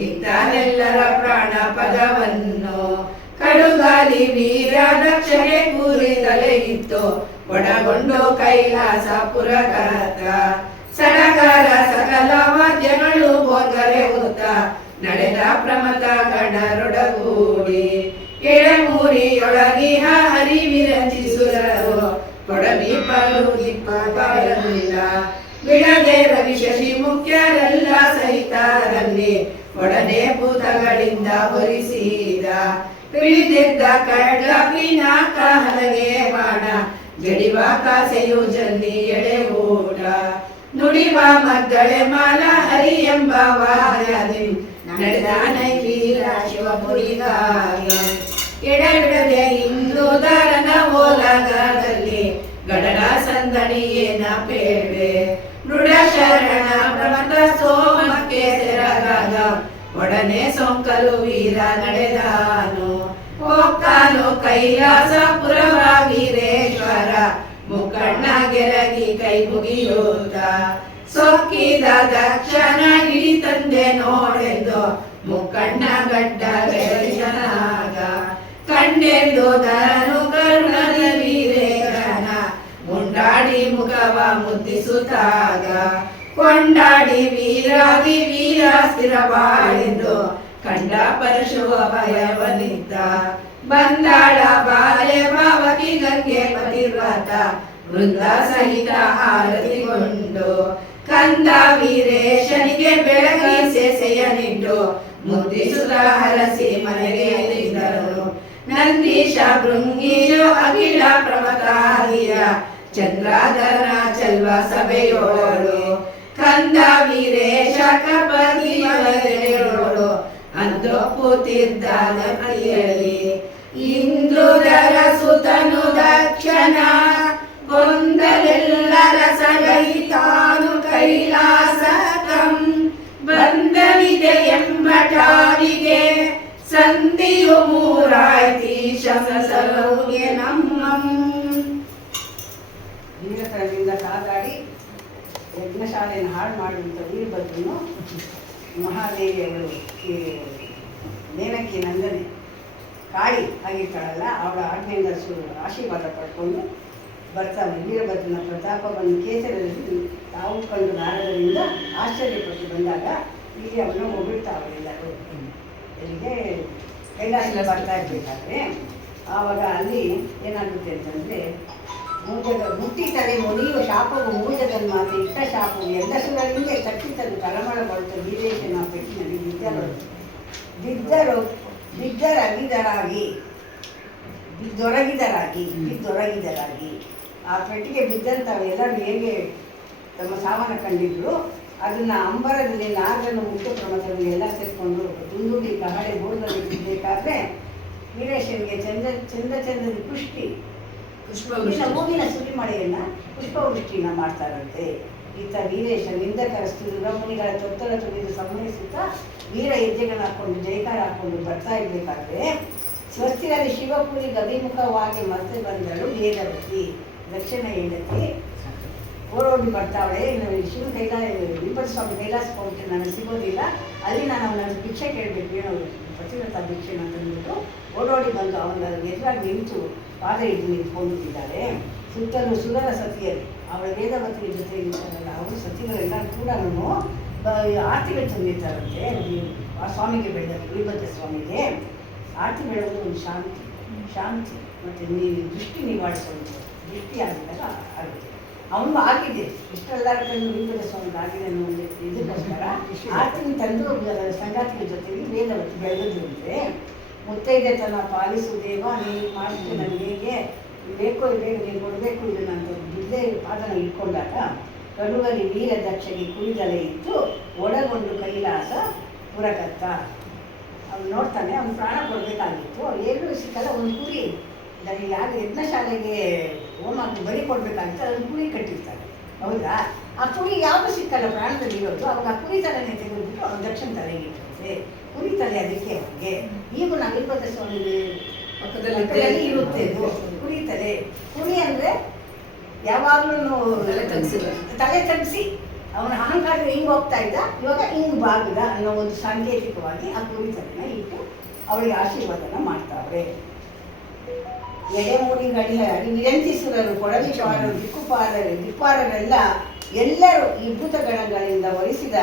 ಇತ್ತನೆಲ್ಲರ ಪ್ರಾಣ ಪದವನ್ನು ಕಡುಗಾಲಿ ವೀರ ದಕ್ಷಗೆ ಕೂರಿ ತಲೆಗಿತ್ತು ಒಡಗೊಂಡು ಕೈಲಾಸ ಪುರಕರ್ತ ಸಡಗರ ಸಕಲ ವಾದ್ಯಗಳು ಬೋರ್ಗರೆ ಊತ ನಡೆದ ಪ್ರಮಥ ಗಣರೊಡಗೂಡಿ ಎಳೆಮೂರಿಯೊಳಗಿಹ ಹರಿ ವಿರಚಿಸುರರು ಕೊಡಲಿ ಪರು ದಿಪ್ಪ ಬಾರಲಿಲ್ಲ ಬಿಡದೆ ರವಿ ಶಶಿ ಮುಖ್ಯರೆಲ್ಲ ಸಹಿತರಲ್ಲಿ ಒಡನೆ ಭೂತಗಳಿಂದ ಹೊರಿಸಿದ ತಿಳಿದಿದ್ದ ಖಡ್ಗ ಪಿನಾಕ ಹಲಗೆ ಬಾಣ ಜಡಿವ ಕಾಸೆಯು ಜಲ್ಲಿ ಎಡೆ ಊಟ ನುಡಿವ ಮದ್ದಳೆ ಮಾಲ ಹರಿ ಎಂಬ ವಾರದಿ ನಡೆದ ನೈವೀರ ಶಿವಪುರಿಗಾಯ ಎಡಬಿಡದೆ ಹಿಂದೂದರನ ಓಲಗದಲ್ಲಿ ಗಡಡ ಸಂದಣಿಯೇನ ಪೇಳ್ವೆ ಮೃಡ ಶರಣ ಪ್ರಮಥ ಸೋಮಕ್ಕೆ ಸೆರಗಾದ ಒಡನೆ ಸೊಂಕಲು ವೀರ ನಡೆದಾನು ಹೋಗ್ತಾನು ಕೈಲಾಸಪುರವ ವೀರೇಶ್ವರ ಮುಕ್ಕಣ್ಣ ಗೆರಗಿ ಕೈ ಮುಗಿಯೋದ ಸೊಕ್ಕಿದ ದಕ್ಷನ ಹಿಡಿ ತಂದೆ ನೋಡೆಂದು ಮುಕ್ಕಣ್ಣ ಗಡ್ಡ ಬೆರಳಿನಾಗ ಕಂಡೆಂದು ಧರನು ಕರುಣದ ವೀರೇಶನ ಮುಂಡಾಡಿ ಮುಖವ ಮುದ್ದಿಸುತ್ತಾಗ ಕೊಂಡಾಡಿ ವೀರಾದಿ ವೀರ ಸ್ಥಿರವಾಳೆಂದು ಕಂಡ ಪರಶುವ ಭಯವನಿದ್ದ ಬಂದಾಳ ಬಾಲೆ ಭಾವಕಿ ಗಂಗೆ ಪತಿವ್ರತ ವೃಂದ ಸಹಿತ ಆರತಿಗೊಂಡು ಕಂದ ವೀರೇಶನಿಗೆ ಬೆಳಗಿ ಸೆಸೆಯನಿಟ್ಟು ಮುದ್ದಿಸುತ್ತ ಹರಸಿ ಮನೆಗೆ ಎಲ್ಲಿದ್ದರು ನಂದೀಶ ಭೃಂಗೀಶು ಅಖಿಲ ಪ್ರಮತಾದಿಯ ಚಂದ್ರಾಧರ ಚಲ್ವ ಸಭೆಯೋಳು ಕಂದ ವೀರೇಶ ಕಪತಿಯೋಳು ಅಂದೊಪ್ಪುತ್ತಿದ್ದಾನ ಪ್ರಿಯಲಿ ಇಂದ್ರುದರ ಸುತನು ದಕ್ಷನ ಕೊಂದಲೆಲ್ಲರ ಸಗೈತಾನು ಕೈಲಾಸಕಂ ಬಂದನಿದೆ ಎಂಬಟಾರಿಗೆ ಸಂಧಿಯು ಮೂರಾಯ್ತೀಶ ಸಲಹುಗೆ ನಮ್ಮಂ. ವೀರತನದಿಂದ ಸಾಗಾಡಿ ಯಜ್ಞಶಾಲೆಯನ್ನು ಹಾಳು ಮಾಡುವಂಥ ವೀರಭದ್ರನು ಮಹಾದೇವಿಯವರು ಈ ನೇಮಕಿ ನಂದನೆ ಕಾಳಿ ಆಗಿರ್ತಾಳಲ್ಲ ಅವಳ ಆಜ್ಞೆಯಿಂದ ಆಶೀರ್ವಾದ ಪಡ್ಕೊಂಡು ಬರ್ತಾನೆ. ವೀರಭದ್ರನ ಪ್ರತಾಪವನ್ನು ಕೇಸರದಲ್ಲಿ ತಾವು ಕಂಡು ನಾರದರಿಂದ ಆಶ್ಚರ್ಯಪಟ್ಟು ಬಂದಾಗ ಇಲ್ಲಿ ಅವನು ಹೊಗಳ್ತಾವರೆಲ್ಲರೂ ಎಲ್ಲಿಗೆ ಕೈಲಾಸದಲ್ಲಿ ಬರ್ತಾ ಇರಬೇಕಾದ್ರೆ ಆವಾಗ ಅಲ್ಲಿ ಏನಾಗುತ್ತೆ ಅಂತಂದರೆ ಮುಟ್ಟಿ ತಲೆ ಮುನಿಯುವ ಶಾಪವು ಮೂಜದಲ್ಲಿ ಮಾತ್ರ ಇಟ್ಟ ಶಾಪವು ಎಲ್ಲಸುಗಳಿಂದ ತಟ್ಟಿತಲು ತಳಮಳಗೊಳ್ತ ವೀರೇಶನ ಪೆಟ್ಟಿನಲ್ಲಿ ಬಿದ್ದೊರಗಿದರಾಗಿ ಆ ಪೆಟ್ಟಿಗೆ ಬಿದ್ದಂಥವು ಎಲ್ಲರೂ ಹೇಗೆ ತಮ್ಮ ಸಾವನ್ನ ಕಂಡಿದ್ರು ಅದನ್ನು ಅಂಬರದಲ್ಲಿ ನಾಗರನ್ನು ಮುಖ್ಯ ಪ್ರಮಥದಲ್ಲಿ ಎಲ್ಲ ಸೇರಿಕೊಂಡು ದುಂದುಡಿ ಕಹಳೆ ಬೋರ್ನಲ್ಲಿ ಬಿಡಬೇಕಾದ್ರೆ ವೀರೇಶನಿಗೆ ಚಂದದ ಹೂವಿನ ಸುರಿಮಳೆಯನ್ನು ಪುಷ್ಪವೃಷ್ಟಿಯನ್ನು ಮಾಡ್ತಾರಂತೆ. ಈತ ವೀರೇಶ ನಿಂದಕರ ರುದ್ರಮುನಿಗಳ ತೊತ್ತಲ ತುಳಿದು ಸಂಹರಿಸುತ್ತಾ ವೀರ ಹೆಜ್ಜೆಗಳನ್ನು ಹಾಕ್ಕೊಂಡು ಜೈಕಾರ ಹಾಕ್ಕೊಂಡು ಬರ್ತಾ ಇರಬೇಕಾದ್ರೆ ಸ್ವಸ್ತಿರಲ್ಲಿ ಶಿವಪುರಿಗೆ ಅಭಿಮುಖವಾಗಿ ಮತ್ತೆ ಬಂದಳು ವೇದವತಿ ದಕ್ಷಿಣ ಹೆಂಡತಿ ಓಡೋಡಿ ಬರ್ತಾವಳೆ. ಶಿವ ವಿಪತ್ತು ಸ್ವಾಮಿ ಕೈಲಾಸ ಹೋಗ್ತೀನಿ ನನಗೆ ಸಿಗೋದಿಲ್ಲ, ಅಲ್ಲಿ ನಾನು ಅವನನ್ನು ಭಿಕ್ಷೆ ಕೇಳಬೇಕು ಏನೋ ಪತಿವ್ರತ ಭಿಕ್ಷೆ ಅಂತಂದ್ಬಿಟ್ಟು ಓಡೋಡಿ ಬಂದು ಅವನ ಎದುರಾಗಿ ನಿಂತು ಪಾದ ಹಿಡಿದು ನಿಂತ್ಕೊಂಡಿದ್ದಾರೆ. ಸುತ್ತಲೂ ಸುರರ ಸತಿಯರು ಅವಳ ವೇದವತಿ ಜೊತೆ ಇರ್ತಾರಲ್ಲ ಅವರು ಸತಿಗಳೆಲ್ಲ ಕೂಡ ಆರತಿಗಳು ತಂದಿರ್ತಾರಂತೆ. ಆ ಸ್ವಾಮಿಗೆ ಬೆಳೆದ ವೀರಭದ್ರ ಸ್ವಾಮಿಗೆ ಆರತಿ ಬೆಳೆಯೋದು ಒಂದು ಶಾಂತಿ ಮತ್ತು ದೃಷ್ಟಿ ನಿವಾರಿಸೋದು ದೃಷ್ಟಿ ಆಗಿದ್ದಾಗ ಆಗುತ್ತೆ. ಅವನು ಆಗಿದೆ ಇಷ್ಟೆಲ್ಲರ ತಂದು ವೀರಭದ್ರ ಸ್ವಾಮಿಗೆ ಆಗಿದೆ ಅನ್ನೋ ಒಂದು ಇದಕ್ಕೋಸ್ಕರ ಆರತಿನ ತಂದು ಸಂಗಾತಿಗಳ ಜೊತೆಗೆ ವೇದವತಿ ಬೆಳೆದಿದ್ದಂತೆ. ಮುತ್ತೈದೆ ತನ್ನ ಪಾಲಿಸುವುದೇವ ನೀನು ಮಾಡ್ತೀನಿ ನನಗೆ ಹೇಗೆ ಬೇಕೋ ಬೇಗ ನೀನು ಕೊಡಬೇಕು ಇದನ್ನು ಅಂತ ಬಿದ್ದೆ ಪಾದನ ಇಟ್ಕೊಂಡಾಗ ಕಡುಗಲಿ ವೀರ ದಕ್ಷಗೆ ಕುಳಿದಲೇ ಇತ್ತು ಒಳಗೊಂಡು ಕೈಲಾಸ ಪುರಕತ್ತ. ಅವ್ನು ನೋಡ್ತಾನೆ ಅವ್ನು ಪ್ರಾಣ ಕೊಡಬೇಕಾಗಿತ್ತು, ಏನೂ ಸಿಕ್ಕಲ್ಲ. ಒಂದು ಕುರಿ ನನಗೆ ಯಾರು ಯಜ್ಞಶಾಲೆಗೆ ಹೋಮಕ್ಕೆ ಬಲಿ ಕೊಡಬೇಕಾಗಿತ್ತು, ಅದನ್ನು ಕುರಿ ಕಟ್ಟಿರ್ತಾರೆ ಹೌದಾ. ಆ ಕುರಿ ಯಾವುದು ಸಿಕ್ಕಲ್ಲ ಪ್ರಾಣದಲ್ಲಿ ಇರೋದು. ಅವಾಗ ಆ ಕುರಿ ತಲೆನೇ ತೆಗೆದುಬಿಟ್ಟು ಅವ್ನು ದಕ್ಷಿಣ ತಲೆಗೆ ಇಟ್ಟಿರುತ್ತೆ. ಕುರಿ ತಲೆ ಅದಕ್ಕೆ ಅವ್ರಿಗೆ ಈಗ ನಾವು ವೀರಭದ್ರ ಸ್ವಾಮಿ ಪಕ್ಕದಲ್ಲಿ ಇರುತ್ತೆ ಕುರಿ ತಲೆ. ಕುರಿ ಅಂದರೆ ಯಾವಾಗಲೂ ತಲೆ ತಗ್ಗಿಸಿ ಅವನ ಅಹಂಕಾರ ಹಿಂಗೆ ಹೋಗ್ತಾ ಇದ್ದ, ಇವಾಗ ಹಿಂಗೆ ಬಾಗಿದ ಅನ್ನೋ ಒಂದು ಸಾಂಕೇತಿಕವಾಗಿ ಆ ಕುರಿ ತಲೆನ ಇಟ್ಟು ಅವಳಿಗೆ ಆಶೀರ್ವಾದನ ಮಾಡ್ತಾವ್ರೆ. ಎಡೆಮೂಡಿ ಗಡಿಯ ವಿರಂತಿಸುರರು ಕೊಡಲಿಪಾರರು ದಿಕ್ಪಾರರೆಲ್ಲ ಎಲ್ಲರೂ ಈ ಭೂತಗಣಗಳಿಂದ ವಹಿಸಿದ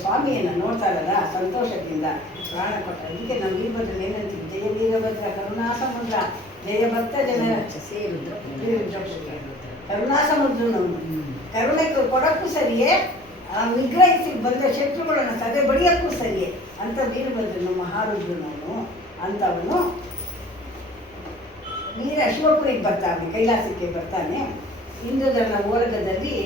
ಸ್ವಾಮಿಯನ್ನು ನೋಡ್ತಾರಲ್ಲ ಸಂತೋಷದಿಂದ ಪ್ರಾಣ ಕೊಟ್ಟ. ಇದಕ್ಕೆ ನಾವು ವೀರಭದ್ರ ಏನಂತೀವಿ, ಜಯ ವೀರಭದ್ರ ಕರುಣಾ ಸಮುದ್ರ, ಜಯ ಭಕ್ತ ಜನ ಕರುಣಾ ಸಮುದ್ರ. ನಾವು ಕರುಣೆ ಕೊಡಕ್ಕೂ ಸರಿಯೇ, ನಿಗ್ರಹಿಸಿ ಬಂದ ಶತ್ರುಗಳನ್ನು ಸದೆ ಬಡಿಯಕ್ಕೂ ಸರಿಯೇ ಅಂತ ವೀರಭದ್ರನು ಮಹಾರುದ್ರನವನು ಅಂತವನು ವೀರ ಶಿವಪುರಿಗೆ ಬರ್ತಾನೆ, ಕೈಲಾಸಕ್ಕೆ ಬರ್ತಾನೆ. ಇಂದ್ರನ ಓಲಗದಲ್ಲಿ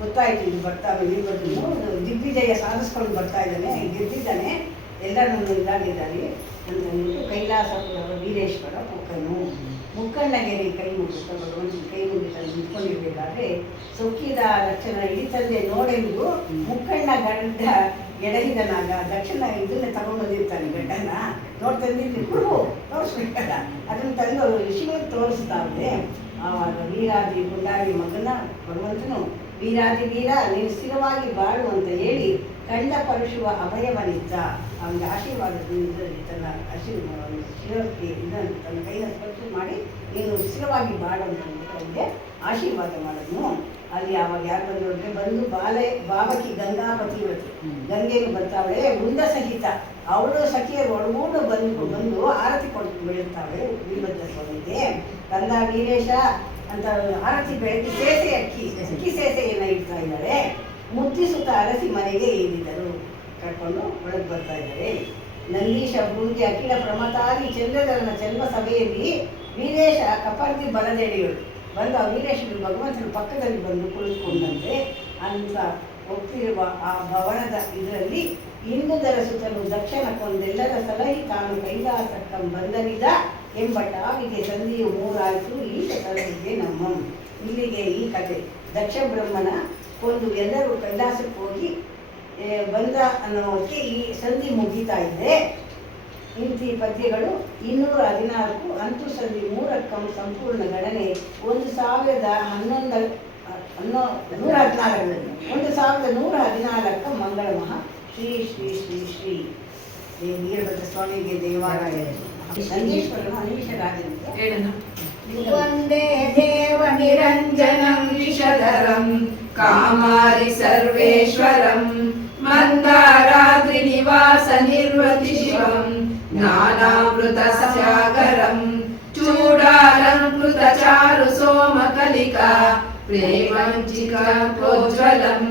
ಗೊತ್ತಾಯ್ತು ಇದು ಬರ್ತಾನೆ ವೀರಭದ್ರನು, ದಿಗ್ವಿಜಯ ಸಾಧಿಸ್ಕೊಂಡು ಬರ್ತಾ ಇದ್ದಾನೆ, ಗೆದ್ದಿದ್ದಾನೆ, ಎಲ್ಲರನ್ನು ಇದಾಗಿದ್ದಾರೆ ಅಂತಂದ್ಬಿಟ್ಟು ಕೈಲಾಸಪುರದ ವೀರೇಶ್ವರ ಮುಕ್ಕಣ್ಣಗೆರೆ ಕೈ ಮುಗಿಸ್ತಾ ಭಗವಂತನ ಕೈ ಮುಗಿತ ನಿಂತ್ಕೊಂಡಿರ್ಬೇಕಾದ್ರೆ ಸೊಕ್ಕಿದ ಲಕ್ಷಣ ಇಳಿತಂದೆ ನೋಡೆಂದು ಮುಕ್ಕಣ್ಣ ಗಡ್ಡ ಎಡಹಿದನಾಗ ದಕ್ಷಿಣ ಇದನ್ನೇ ತಗೊಂಡ್ಬಂದಿರ್ತಾನೆ, ಗಡ್ಡನ ನೋಡ್ತಂದಿದ್ದು ಕುರುಬು ತೋರಿಸ್ಬೇಕಲ್ಲ, ಅದನ್ನು ತಂದು ಶಿವನಿಗೆ ತೋರಿಸ್ತಾವೆ. ಆವಾಗ ವೀರಾದಿ ಗುಂಡಾರಿ ಮಗನ ಭಗವಂತನು ವೀರಾದಿ ವೀರ ನೀನು ಸ್ಥಿರವಾಗಿ ಬಾಳು ಅಂತ ಹೇಳಿ ಕಂಡ ಪರಶುವ ಅಭಯವನಿದ್ದ. ಅವನಿಗೆ ಆಶೀರ್ವಾದದಿಂದ ತನ್ನ ಶಿರಕ್ಕೆ ಇದನ್ನು ತನ್ನ ಕೈನ ಸ್ಪರ್ಶ ಮಾಡಿ ನೀನು ಸ್ಥಿರವಾಗಿ ಬಾಳು ಅಂತ ಅವನಿಗೆ ಆಶೀರ್ವಾದ ಮಾಡಿದ್ನು. ಅಲ್ಲಿ ಆವಾಗ ಯಾರು ಬಂದು ಅಂದರೆ ಬಂದು ಬಾಬಕಿ ಗಂಗಾಪತಿವತಿ ಗಂಗೆಗೆ ಬರ್ತಾವಳೆ ವೃಂದ ಸಹಿತ, ಅವಳು ಸಖಿಯರು ಒಳಗೂಡು ಬಂದು ಆರತಿ ಕೊಟ್ಟು ಬೆಳೀತಾವೆ ವೀರಭದ್ರ ಸ್ವಾಮಿಗೆ. ಕಂದ ವೀರೇಶ ಅಂತ ಆರತಿ ಬೆಳಗ್ಗೆ ಸೇಸೆ ಅಕ್ಕಿ ಸೇಸೆಯನ್ನು ಇಡ್ತಾ ಇದ್ದಾರೆ. ಮುದ್ದಿಸುತ್ತ ಅರಸಿ ಮನೆಗೆ ಏರಿದರು, ಕರ್ಕೊಂಡು ಒಳಗೆ ಬರ್ತಾ ಇದ್ದಾರೆ. ನಂದೀಶ ಭೂಂಜಿ ಅಖಿಲ ಪ್ರಮತಾರಿ ಚಂದ್ರಧರನ ಜನ್ಮ ಸಭೆಯಲ್ಲಿ ವೀರೇಶ ಕಪರ್ದಿ ಬಲದೆಡೆಯಳು ಬಂದು ಆ ವೀರೇಶನು ಭಗವಂತನ ಪಕ್ಕದಲ್ಲಿ ಬಂದು ಕುಳಿತುಕೊಂಡಂತೆ ಅಂತ ಹೋಗ್ತಿರುವ ಆ ಭವನದ ಇದರಲ್ಲಿ ಇಂದುದರ ಸುತ್ತಲೂ ದಕ್ಷಿಣ ಕೊಂದೆಲ್ಲರ ಸಲಹಿ ತಾನು ಕೈಲಾಸಕ್ಕ ಬಂದನಿದ ಎಂಬ ಟಾವಿಗೆ ಸಂಧಿಯು ಮೂರಾಯಿತು ಈಶ ಸಲಹಿಗೆ ನಮ್ಮ. ಇಲ್ಲಿಗೆ ಈ ಕಥೆ ದಕ್ಷ ಬ್ರಹ್ಮನ ಕೊಂದು ಎಲ್ಲರೂ ಕೈಲಾಸಕ್ಕೆ ಹೋಗಿ ಬಂದ ಅನ್ನೋಕ್ಕೆ ಈ ಸಂಧಿ ಮುಗಿತಾ ಇದೆ. ಇಂತಿ ಪದ್ಯಗಳು 214, ಅಂತು ಸಂಧಿ 3ಕ್ಕ ಸಂಪೂರ್ಣ ಗಣನೆ 1114 ಮಂಗಳ ಮಹಾ ಶ್ರೀ ಶ್ರೀ ಶ್ರೀ ಶ್ರೀ ವೀರಭದ್ರ ಸ್ವಾಮಿಗೆ ದೇವಾಲಯ ಸಂಗೇಶ್ವರನ ಅನೀಶ ರಾಜನ ವಂದೇ ದೇವ ನಿರಂಜನಂ ವಿಷಧರಂ ಕಾಮಾರಿ ಸರ್ವೇಶ್ವರಂ ಮಂದಾರಾದ್ರಿ ನಿವಾಸ ನಿರ್ವತಿ ಶಿವಂ ಜ್ಞಾನಾಮೃತ ಸಾಗರಂ ಚೂಡಾಲಂಕೃತ ಚಾರು ಸೋಮಕಲಿಕಾ ಪ್ರೇಮಂಚಿಕಾ ಪ್ರೋಜ್ವಲಂ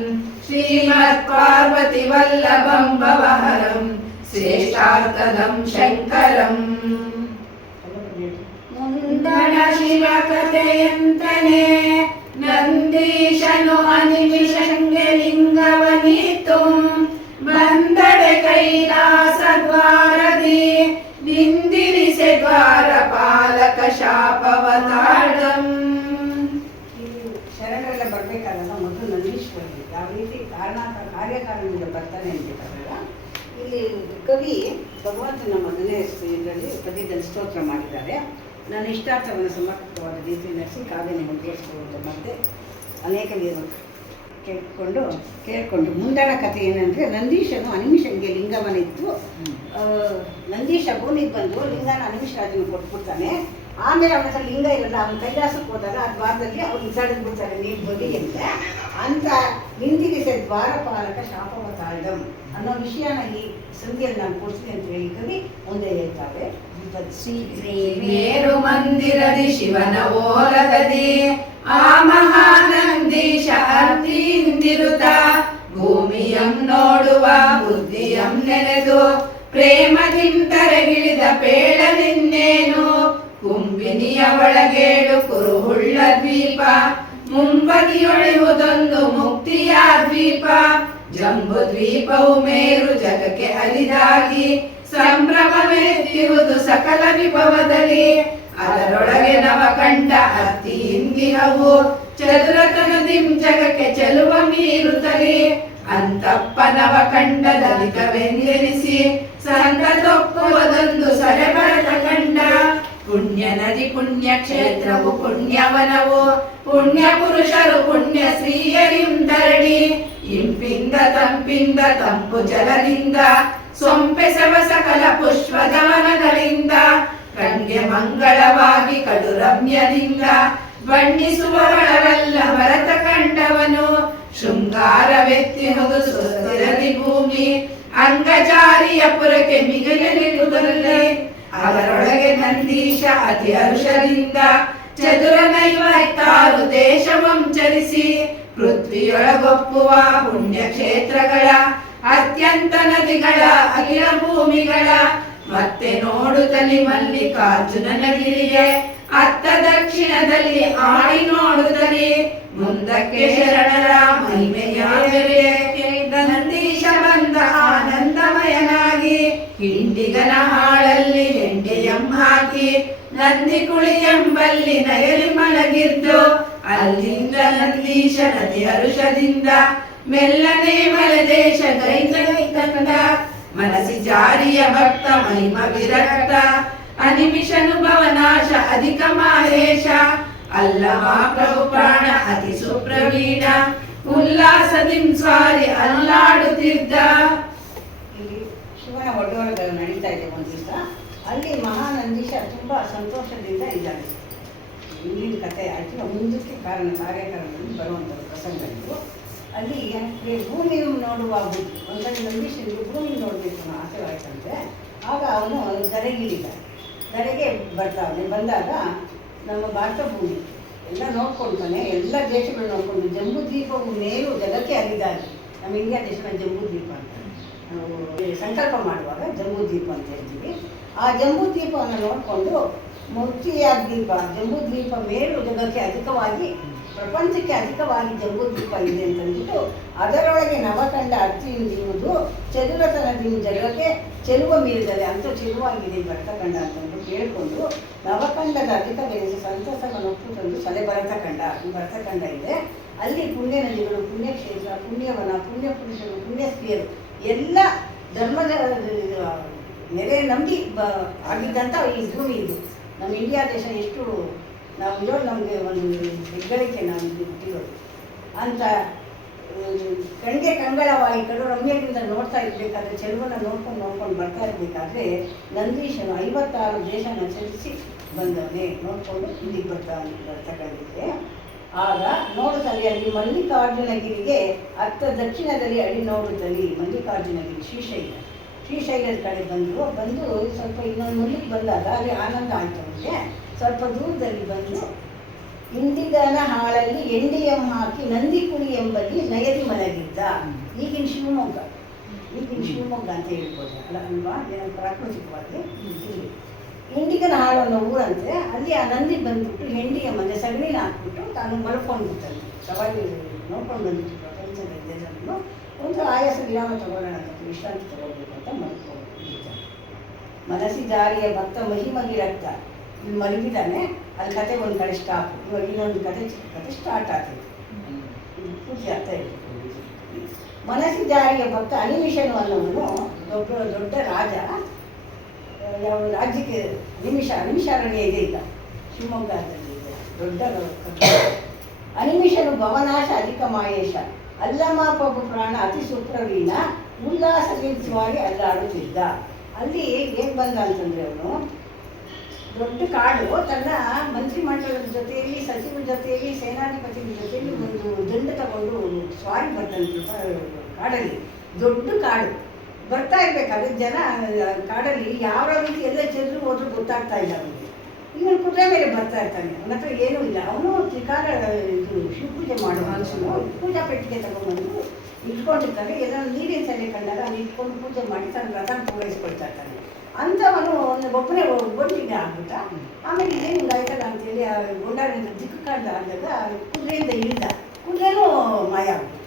ಶ್ರೀಮತ್ ಪಾರ್ವತಿ ವಲ್ಲಭಂ ಭವಹರಂ ಶ್ರೇಷ್ಠಾರ್ಥದಂ ಶಂಕರಂ. ಮುಂದಣ ಶಿವ ಕಥೆಯಂತನೇ ನಂದೀಶನು ಅನಿಮಿಷಂಗೆ ಲಿಂಗವನಿತ್ತು ಬಂದಡೆ ಕೈಲಾಸ ದ್ವಾರದಿ ನಿಂದಿರಿಸೆ ದ್ವಾರ ಪಾಲಕ ಶಾಪವತಾಡಂ. ಶರಣರೆಲ್ಲ ಬರ್ಬೇಕಾದಾಗ ಮೊದಲು ನಂದೀಶ್ವರರು ಯಾವ ರೀತಿ ಕಾರ್ಯಕಾರಣದಿಂದ ಬರ್ತಾನೆ ಅಂತಿದ್ದಾರಲ್ಲ, ಇಲ್ಲಿ ಕವಿ ಭಗವಂತನ ಮೊದಲನೇ ಇದರಲ್ಲಿ ಪದ್ಯದಲ್ಲಿ ಸ್ತೋತ್ರ ಮಾಡಿದ್ದಾರೆ. ನನ್ನ ಇಷ್ಟಾರ್ಥವನ್ನು ಸಮರ್ಪಕವಾದ ರೀತಿಯಲ್ಲಿ ನಡೆಸಿ ಕಾವ್ಯನ ಮುಂದುವರಿಸಿಕೊಳ್ಳುವುದು ಮತ್ತೆ ಅನೇಕ ಕೇಳಿಕೊಂಡು ಮುಂದಣ ಕಥೆ ಏನಂದರೆ ನಂದೀಶನು ಅನಿಮಿಷಂಗೆ ಲಿಂಗವನಿತ್ತು. ನಂದೀಶ ಭೂಮಿಗೆ ಬಂದು ಲಿಂಗನ ಅನಿಮಿಷ ರಾಜನಿಗೆ ಕೊಟ್ಬಿಡ್ತಾನೆ. ಆಮೇಲೆ ಅವನ ಹತ್ರ ಲಿಂಗ ಇರಲ್ಲ, ಅವನ ಕೈಲಾಸಕ್ಕೆ ಹೋದಾಗ ಆ ದ್ವಾರದಲ್ಲಿ ಅವ್ರು ಬಿಡ್ತಾರೆ ನೀರು ಬಗೆ ಅಂತ ನಿಂದಿರಿಸೆ ದ್ವಾರಪಾಲಕ ಶಾಪವತಾಳಂ ಅನ್ನೋ ವಿಷಯನ ಈ ಸಂಧಿಯಲ್ಲಿ ನಾನು ಕೊಡ್ತೀನಿ ಅಂತ ಹೇಳಿ ಕವಿ ಮುಂದೆ ಹೇಳ್ತಾರೆ. ಮೇರು ಮಂದಿರದಿ ಶಿವನ ಓಲಗದಿ ಆ ಮಹಾನಂದೀಶ ಅರ್ತಿಂದಿರುತ್ತ ಭೂಮಿಯಂ ನೋಡುವ ಬುದ್ಧಿಯಂ ನೆನೆದು ಪ್ರೇಮದಿಂತರಗಿಳಿದ ಪೇಳನಿನ್ನೇನು ಕುಂಬಿನಿಯ ಒಳಗೇಳು ಕುರುಹುಳ್ಳ ದ್ವೀಪ ಮುಂಬದಿಯೊಳಿಯುವುದೊಂದು ಮುಕ್ತಿಯ ದ್ವೀಪ ಜಂಬು ದ್ವೀಪವು ಮೇರು ಜಗಕ್ಕೆ ಅಲಿದಾಗಿ ಸಂಭ್ರಮವೆತ್ತಿರುವುದು ಸಕಲ ವಿಭವದಲ್ಲಿ ಅದರೊಳಗೆ ನವಕಂಡ ಅತಿ ಇಂದಿಹವು ಚದುರತನದಿಂ ಜಗಕ್ಕೆ ಚೆಲುವ ಮೀರುತ್ತಲಿ ಅಂತಪ್ಪ ನವಕಂಡದಲಿಕವೆಂದೆನಿಸಿ ಸಂತತೊಪ್ಪುವುದೊಂದು ಸರೆಬರತ ಕಂಡ ಪುಣ್ಯ ನದಿ ಪುಣ್ಯ ಕ್ಷೇತ್ರವು ಪುಣ್ಯವನವು ಪುಣ್ಯ ಪುರುಷರು ಪುಣ್ಯ ಸ್ತ್ರೀಯರಿಂದರಡಿ ಇಂಪಿಂದ ತಂಪಿಂದ ತಂಪು ಜಲದಿಂದ ಸೊಂಪೆಸವ ಸಕಲ ಪುಷ್ಪದವನಗಳಿಂದ ಕಣ್ಗೆ ಮಂಗಳವಾಗಿ ಕಡು ರಮ್ಯದಿಂದ ಬಣ್ಣಿಸುವವಳವಲ್ಲ ಭರತ ಕಂಡವನು ಶೃಂಗಾರವೆತ್ತಿ ಹೊಗಸುತ್ತಿರಲಿ ಭೂಮಿ ಅಂಗಜಾರಿಯ ಪುರಕ್ಕೆ ಮಿಗಿಲಿರುವುದರಲ್ಲಿ ಅವರೊಳಗೆ ನಂದೀಶ ಅತಿ ಹರುಷದಿಂದ ಚದುರ 46 ದೇಶವಂ ಚರಿಸಿ ಪೃಥ್ವಿಯೊಳಗೊಪ್ಪುವ ಪುಣ್ಯ ಕ್ಷೇತ್ರಗಳ ಅತ್ಯಂತ ನದಿಗಳ ಅಖಿಲ ಭೂಮಿಗಳ ಮತ್ತೆ ನೋಡುತ್ತಲಿ ಮಲ್ಲಿಕಾರ್ಜುನನ ಗಿರಿಗೆ ಅತ್ತ ದಕ್ಷಿಣದಲ್ಲಿ ಆಡಿ ನೋಡುತ್ತಲಿ ಮುಂದಕ್ಕೆ ಶರಣರ ಮಹಿಮೆಯ ಬೆರೆಯಕ್ಕೆ ನಂದೀಶ ಬಂದ ಆನಂದಮಯನಾಗಿ ಹಿಂಡಿಗನ ಹಾಳಲ್ಲಿ ಹೆಂಡೆಯಂ ಹಾಕಿ ನಂದಿ ಕುಳಿಯಂಬಲ್ಲಿ ನಯಲಿ ಮಲಗಿದ್ದು ಅಲ್ಲಿಂದ ನಂದೀಶ ನದಿ ಹರುಷದಿಂದ ಮೆಲ್ಲನೆ ಮಲದೇಶ ಗೈತಂದ ಮನಸಿ ಜಾರಿಯ ಭಕ್ತ ಮಹಿಮ ವಿರಕ್ತ ಅನಿಮಿಷನು ಭವನಾಶ ಅಧಿಕ ಮಾಹೇಶ ಅಲ್ಲಮ ಪ್ರಭು ಪ್ರಾಣ ಅತಿ ಸುಪ್ರವೀಣ ಉಲ್ಲಾಸದಿಂ ಸ್ವಾರಿ ಅಲ್ಲಾಡುತ್ತಿದ್ದ. ಇಲ್ಲಿ ಶಿವನ ಒಡ್ಡೋರಗಳು ನಡೀತಾ ಇದೆ ಒಂದು ದಿವಸ. ಅಲ್ಲಿ ಮಹಾನಂದೀಶ ತುಂಬಾ ಸಂತೋಷದಿಂದ ಇದ್ದಾನೆ. ಇಂದಿನ ಕಥೆ ಅಥವಾ ಮುಂದಕ್ಕೆ ಕಾರ್ಯಕಾರಣದಲ್ಲಿ ಬರುವಂಥದ್ದು ಪ್ರಸಂಗ ಇದು. ಅಲ್ಲಿ ಭೂಮಿ ನೋಡುವ ಬುದ್ಧಿ ಒಂದ್ಸರಿ ನಂದೀಶನಿಗೆ ಭೂಮಿ ನೋಡಬೇಕು ಅನ್ನೋ ಆಸೆ ಆಯ್ತಂತೆ. ಆಗ ಅವನು ಧರೆಗೆ ಬಂದಾಗ ನಮ್ಮ ಭಾರತ ಭೂಮಿ ಎಲ್ಲ ನೋಡ್ಕೊಳ್ತಾನೆ, ಎಲ್ಲ ದೇಶಗಳು ನೋಡ್ಕೊಂಡು ಜಂಬೂ ದ್ವೀಪವು ಮೇಲು ಜಗಕ್ಕೆ ಹರಿದಾಗಿ ನಮ್ಮ ಇಂಡಿಯಾ ದೇಶದ ಜಂಬೂ ದ್ವೀಪ ಅಂತ ನಾವು ಸಂಕಲ್ಪ ಮಾಡುವಾಗ ಜಂಬೂ ದ್ವೀಪ ಅಂತ ಹೇಳ್ತೀವಿ. ಆ ಜಂಬೂ ದ್ವೀಪವನ್ನು ನೋಡಿಕೊಂಡು ಮುಕ್ತಿಯ ದ್ವೀಪ ಜಂಬೂ ದ್ವೀಪ ಮೇಲು ಜಗಕ್ಕೆ ಅಧಿಕವಾಗಿ ಪ್ರಪಂಚಕ್ಕೆ ಅಧಿಕವಾಗಿ ಜಂಬೂ ದ್ವೀಪ ಇದೆ ಅಂತಂದ್ಬಿಟ್ಟು ಅದರೊಳಗೆ ನವಖಂಡ ಅರ್ತಿಯುವುದು ಚದುರತನದಿಂದ ಜಗಕ್ಕೆ ಚೆಲುವ ಮೀರಿದರೆ ಅಂತೂ ಚೆಲುವಾಗಿದೆ ಭರತಖಂಡ ಅಂತಂದು ಕೇಳಿಕೊಂಡು ನವಖಂಡದ ಅಧಿಕ ಬೆಳೆಸಿ ಸಂತಸವನ್ನು ಒಪ್ಪು ತಂದು ಸಲೆ ಭರತಖಂಡ ಭರತಖಂಡ ಇದೆ. ಅಲ್ಲಿ ಪುಣ್ಯ ನದಿಗಳು, ಪುಣ್ಯಕ್ಷೇತ್ರ, ಪುಣ್ಯವನ, ಪುಣ್ಯ ಪುರುಷರು, ಪುಣ್ಯ ಸ್ತ್ರೀಯರು ಎಲ್ಲ ಧರ್ಮದ ನೆರೆ ನಂಬಿ ಆಗಿದ್ದಂಥ ಈ ಭೂಮಿ ಇದು. ನಮ್ಮ ಇಂಡಿಯಾ ದೇಶ ಎಷ್ಟು ನಾವು ಇರೋದು ನಮಗೆ ಒಂದು ಹೆಗ್ಗಳಿಕೆ ನಾವು ಹುಟ್ಟಿರೋದು ಅಂತ ಕಣ್ಗೆ ಕಂಗಳವಾಗಿ ಕಡು ರಮ್ಯದಿಂದ ನೋಡ್ತಾ ಇರಬೇಕಾದ್ರೆ ಚೆಲುವನ್ನ ನೋಡ್ಕೊಂಡು ಬರ್ತಾ ಇರಬೇಕಾದ್ರೆ ನಂದೀಶನು 56 ದೇಶನ ಚಲಿಸಿ ಬಂದವನೇ ನೋಡಿಕೊಂಡು ಇಲ್ಲಿಗೆ ಬರ್ತಕ್ಕಂಥದ್ದೆ. ಆಗ ನೋಡುತ್ತಲ್ಲಿ ಅಲ್ಲಿ ಮಲ್ಲಿಕಾರ್ಜುನಗಿರಿಗೆ ಅತ್ತ ದಕ್ಷಿಣದಲ್ಲಿ ಅಡಿ ನೋಡುತ್ತಲ್ಲಿ ಮಲ್ಲಿಕಾರ್ಜುನಗಿರಿ ಶ್ರೀಶೈಲದ ಕಡೆ ಬಂದು ಸ್ವಲ್ಪ ಇನ್ನೊಂದು ಮುಂದಕ್ಕೆ ಬಂದಾಗ ಅಲ್ಲಿ ಆನಂದ ಆಯ್ತು ಅವನಿಗೆ. ಸ್ವಲ್ಪ ದೂರದಲ್ಲಿ ಬಂದು ಇಂದಿಗನ ಹಾಳಲ್ಲಿ ಎಂಡಿಯಂ ಹಾಕಿ ನಂದಿ ಕುಳಿ ಎಂಬಲ್ಲಿ ನಯದಿ ಮಲಗಿದ್ದ. ಈಗಿನ ಶಿವಮೊಗ್ಗ ಅಂತ ಹೇಳ್ಬೋದು ಅಲ್ವಾ, ಪ್ರಾಕೃತಿಕವಾಗಿ ಇಂಡಿಗನ ಹಾಳು ಅನ್ನೋ ಊರಂತೆ. ಅಲ್ಲಿ ಆ ನಂದಿ ಬಂದ್ಬಿಟ್ಟು ಹೆಂಡಿಯ ಮನೆ ಸಗಣಿನ ಹಾಕ್ಬಿಟ್ಟು ತಾನು ಮಲ್ಕೊಂಡು ಬಿಡ್ತಾನೆ. ಸವಾರಿ ನೋಡ್ಕೊಂಡು ಬಂದ್ಬಿಟ್ಟು ಪ್ರಪಂಚದ ಜನರು ಒಂದು ಆಯಾಸ ವಿರಾಮ ತಗೊಳ್ಳೋಣ ಅಂತ ವಿಶ್ರಾಂತಿ ತಗೊಳ್ಬೇಕು ಅಂತ ಮಲ್ಕೊಂಡು ಬಿಡ್ತಾನೆ. ಮನಸ್ಸಿ ಜಾರಿಯ ಭಕ್ತ ಮಹಿಮಗಿರಕ್ತ ಇಲ್ಲಿ ಮಲಗಿದ್ದಾನೆ. ಅಲ್ಲಿ ಕತೆ ಒಂದು ಕಡೆ ಸ್ಟಾಪ್. ಇವಾಗ ಇನ್ನೊಂದು ಕತೆ ಸ್ಟಾರ್ಟ್ ಆಗ್ತದೆ. ಪೂರ್ತಿ ಅರ್ಥ ಇರಬೇಕು. ಮನಸ್ಸಿ ಜಾರಿಯ ಭಕ್ತ ಅನಿಮಿಷನು ಅನ್ನೋನು ದೊಡ್ಡ ರಾಜ. ಯಾವ ರಾಜ್ಯಕ್ಕೆ ನಿಮಿಷಾರಣ್ಯ ಇದೆ ಈಗ ಶಿವಮೊಗ್ಗದಲ್ಲಿ ಇದೆ ದೊಡ್ಡ ಅನಿಮಿಷನು ಭವನಾಶ ಅಧಿಕ ಮಾಯೇಶ ಅಲ್ಲಮ ಪ್ರಭು ಪ್ರಾಣ ಅತಿ ಸುಪ್ರವೀಣ ಉಲ್ಲಾಸದಿಂದ ಸ್ವಾರಿ ಅಲ್ಲಾಡುತ್ತಿದ್ದ. ಅಲ್ಲಿ ಹೇಗೆ ಬಂದ ಅಂತಂದ್ರೆ ಅವನು ದೊಡ್ಡ ಕಾಡು ತನ್ನ ಮಂತ್ರಿಮಂಡಲದ ಜೊತೆಯಲ್ಲಿ ಸಚಿವರ ಜೊತೆಯಲ್ಲಿ ಸೇನಾಧಿಪತಿಗಳ ಜೊತೆಯಲ್ಲಿ ಒಂದು ದಂಡ ತಗೊಂಡು ಸ್ವಾರಿ ಬರ್ತಾನೆ. ಕಾಡಲ್ಲಿ ದೊಡ್ಡ ಕಾಡು ಬರ್ತಾ ಇರ್ಬೇಕಾದ್ರೆ ಜನ ಕಾಡಲ್ಲಿ ಯಾವ ರೀತಿ ಎಲ್ಲ ಚೆಲ್ಲರು ಹೋದ್ರೂ ಗೊತ್ತಾಗ್ತಾ ಇಲ್ಲ ಅವನಿಗೆ. ಇವನು ಕುದುರೆ ಮೇಲೆ ಬರ್ತಾ ಇರ್ತಾನೆ. ಅವನ ಹತ್ರ ಏನೂ ಇಲ್ಲ. ಅವನು ತ್ರಿಕಾಲ ಶಿವಪೂಜೆ ಮಾಡುವ ಪೂಜಾ ಪೆಟ್ಟಿಗೆ ತಗೊಂಡ್ಬಂದು ಇಟ್ಕೊಂಡಿರ್ತಾನೆ. ಎಲ್ಲ ನೀರಿನ ಸೆಲೆ ಕಂಡಾಗ ಅಲ್ಲಿ ಇಟ್ಕೊಂಡು ಪೂಜೆ ಮಾಡಿ ತನ್ನ ರಥ ಪೂರೈಸ್ಕೊಳ್ತಾ ಇರ್ತಾನೆ. ಅಂಥವನು ಒಬ್ಬನೇ ಒಬ್ಬನಿಗೆ ಆಗ್ಬಿಟ್ಟ. ಆಮೇಲೆ ಇದೇನು ಹಿಂಗಾಯ್ತಲ್ಲ ಅಂತೇಳಿ ಆ ಗೊಂಡಾರಿಂದ ದಿಕ್ಕು ಕಾಡ್ದ ಆದಾಗ ಕುದುರೆಯಿಂದ ಇಳಿದ. ಕುದುರೆನೂ ಮಾಯ ಆಗ್ಬಿಟ್ಟು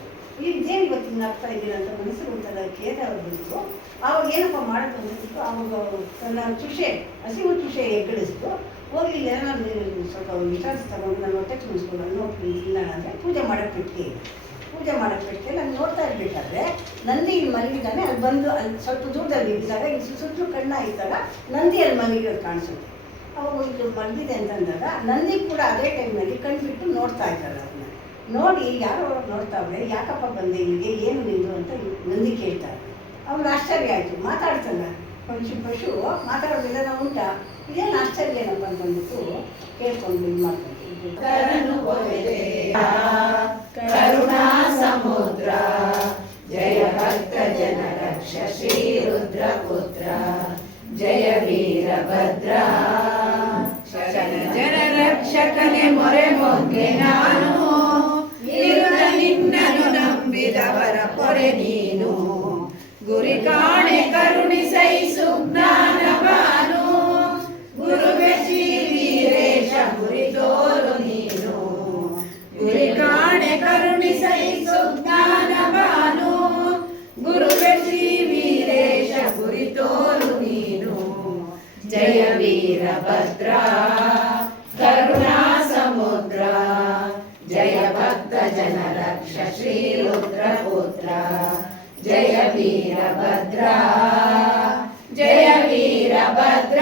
ಇದೇನು ಇವತ್ತಿನ ಆಗ್ತಾ ಇದ್ದೀರ ಅಂತ ಮನಸ್ಸು ಒಂಥರ ಖೇದ ಬಂತು. ಆವಾಗ ಏನಪ್ಪ ಮಾಡೋದು ಅಂತಿತ್ತು. ಆವಾಗ ತನ್ನ ಹಸಿವು ತುಷೆ ಎಗ್ಗಡಿಸ್ತು. ಹೋಗಿ ನಾನು ಸ್ವಲ್ಪ ವಿಚಾರಿಸಿ ತಗೊಂಡು ನಾನು ಹೊಟ್ಟೆ ತುಂಬಿಸ್ಕೊಂಡು ಅನ್ನೋ ಇಲ್ಲ ಅಂದರೆ ಪೂಜೆ ಮಾಡೋಕ್ಕೆ ನಾನು ನೋಡ್ತಾ ಇರಬೇಕಾದ್ರೆ ನಂದಿ ಇಲ್ಲಿ ಮಲಗಿದ್ದಾನೆ. ಅಲ್ಲಿ ಬಂದು ಅಲ್ಲಿ ಸ್ವಲ್ಪ ದೂರದಲ್ಲಿ ಇದ್ದಾಗ ಇಲ್ಲಿ ಸುತ್ತಲೂ ಕಣ್ಣ ಇದ್ದಾಗ ನಂದಿ ಅಲ್ಲಿ ಮಲಗಿರೋದು ಕಾಣಿಸುತ್ತೆ. ಅವಾಗ ಇದು ಮಲಗಿದೆ ಅಂತಂದಾಗ ನಂದಿ ಕೂಡ ಅದೇ ಟೈಮ್ನಲ್ಲಿ ಕಣ್ಬಿಟ್ಟು ನೋಡ್ತಾ ಇದ್ದಾರೆ. ಅದನ್ನ ನೋಡಿ ಯಾರೋ ನೋಡ್ತಾವ್ರೆ, ಯಾಕಪ್ಪ ಬಂದೆ ಇಲ್ಲಿಗೆ, ಏನು ನಿಂದು ಅಂತ ನಂದಿ ಕೇಳ್ತಾರೆ. ಅವ್ನು ಆಶ್ಚರ್ಯ ಆಯಿತು. ಮಾತಾಡ್ತಾನೆ ಪಶು ಮಾತಾಡೋದಿಲ್ಲ. ನಾವು ಉಂಟ ಇದೇನು ಆಶ್ಚರ್ಯ ಏನಪ್ಪ ಅಂತಂದ್ಬಿಟ್ಟು ಕೇಳ್ಕೊಂಡು ಇದು ಮಾಡ್ಕೊಂತೀವಿ. ಕರುಣಾ ಸಮುದ್ರ ಜಯ ಭಕ್ತ ಜನ ರಕ್ಷ ಶ್ರೀ ರುದ್ರ ಪುತ್ರ ಜಯ ವೀರಭದ್ರ ಜನ ರಕ್ಷಕನೆ ಮೊರೆ ಮೊಗ್ಗೆ ನಾನು ನಿರುತ ನಿನ್ನನು ನಂಬಿದವರ ಪೊರೆ ನೀನು ಗುರಿ ಕಾಣೆ ಕರುಣಿಸೈ ಸುಜ್ಞಾನವಾನು ಗುರುವೆ ಶ್ರೀ ವೀರೇಶ ಗುರಿ ತೋರು ನೀನು ಗುರಿ ಕಾಣೆ ಕರುಣಿಸೈ ಸುಜ್ಞಾನವಾನು ಗುರುವೆ ಶ್ರೀ ವೀರೇಶ ಗುರಿ ತೋರು ನೀನು ಜಯ ವೀರಭದ್ರ ಕರುಣಾ ಸಮುದ್ರ ಜಯ ಭಕ್ತ ಜನ ರಕ್ಷ ಶ್ರೀ ರುದ್ರ ಪುತ್ರ ಜಯ ವೀರಭದ್ರ ಜಯ ವೀರಭದ್ರ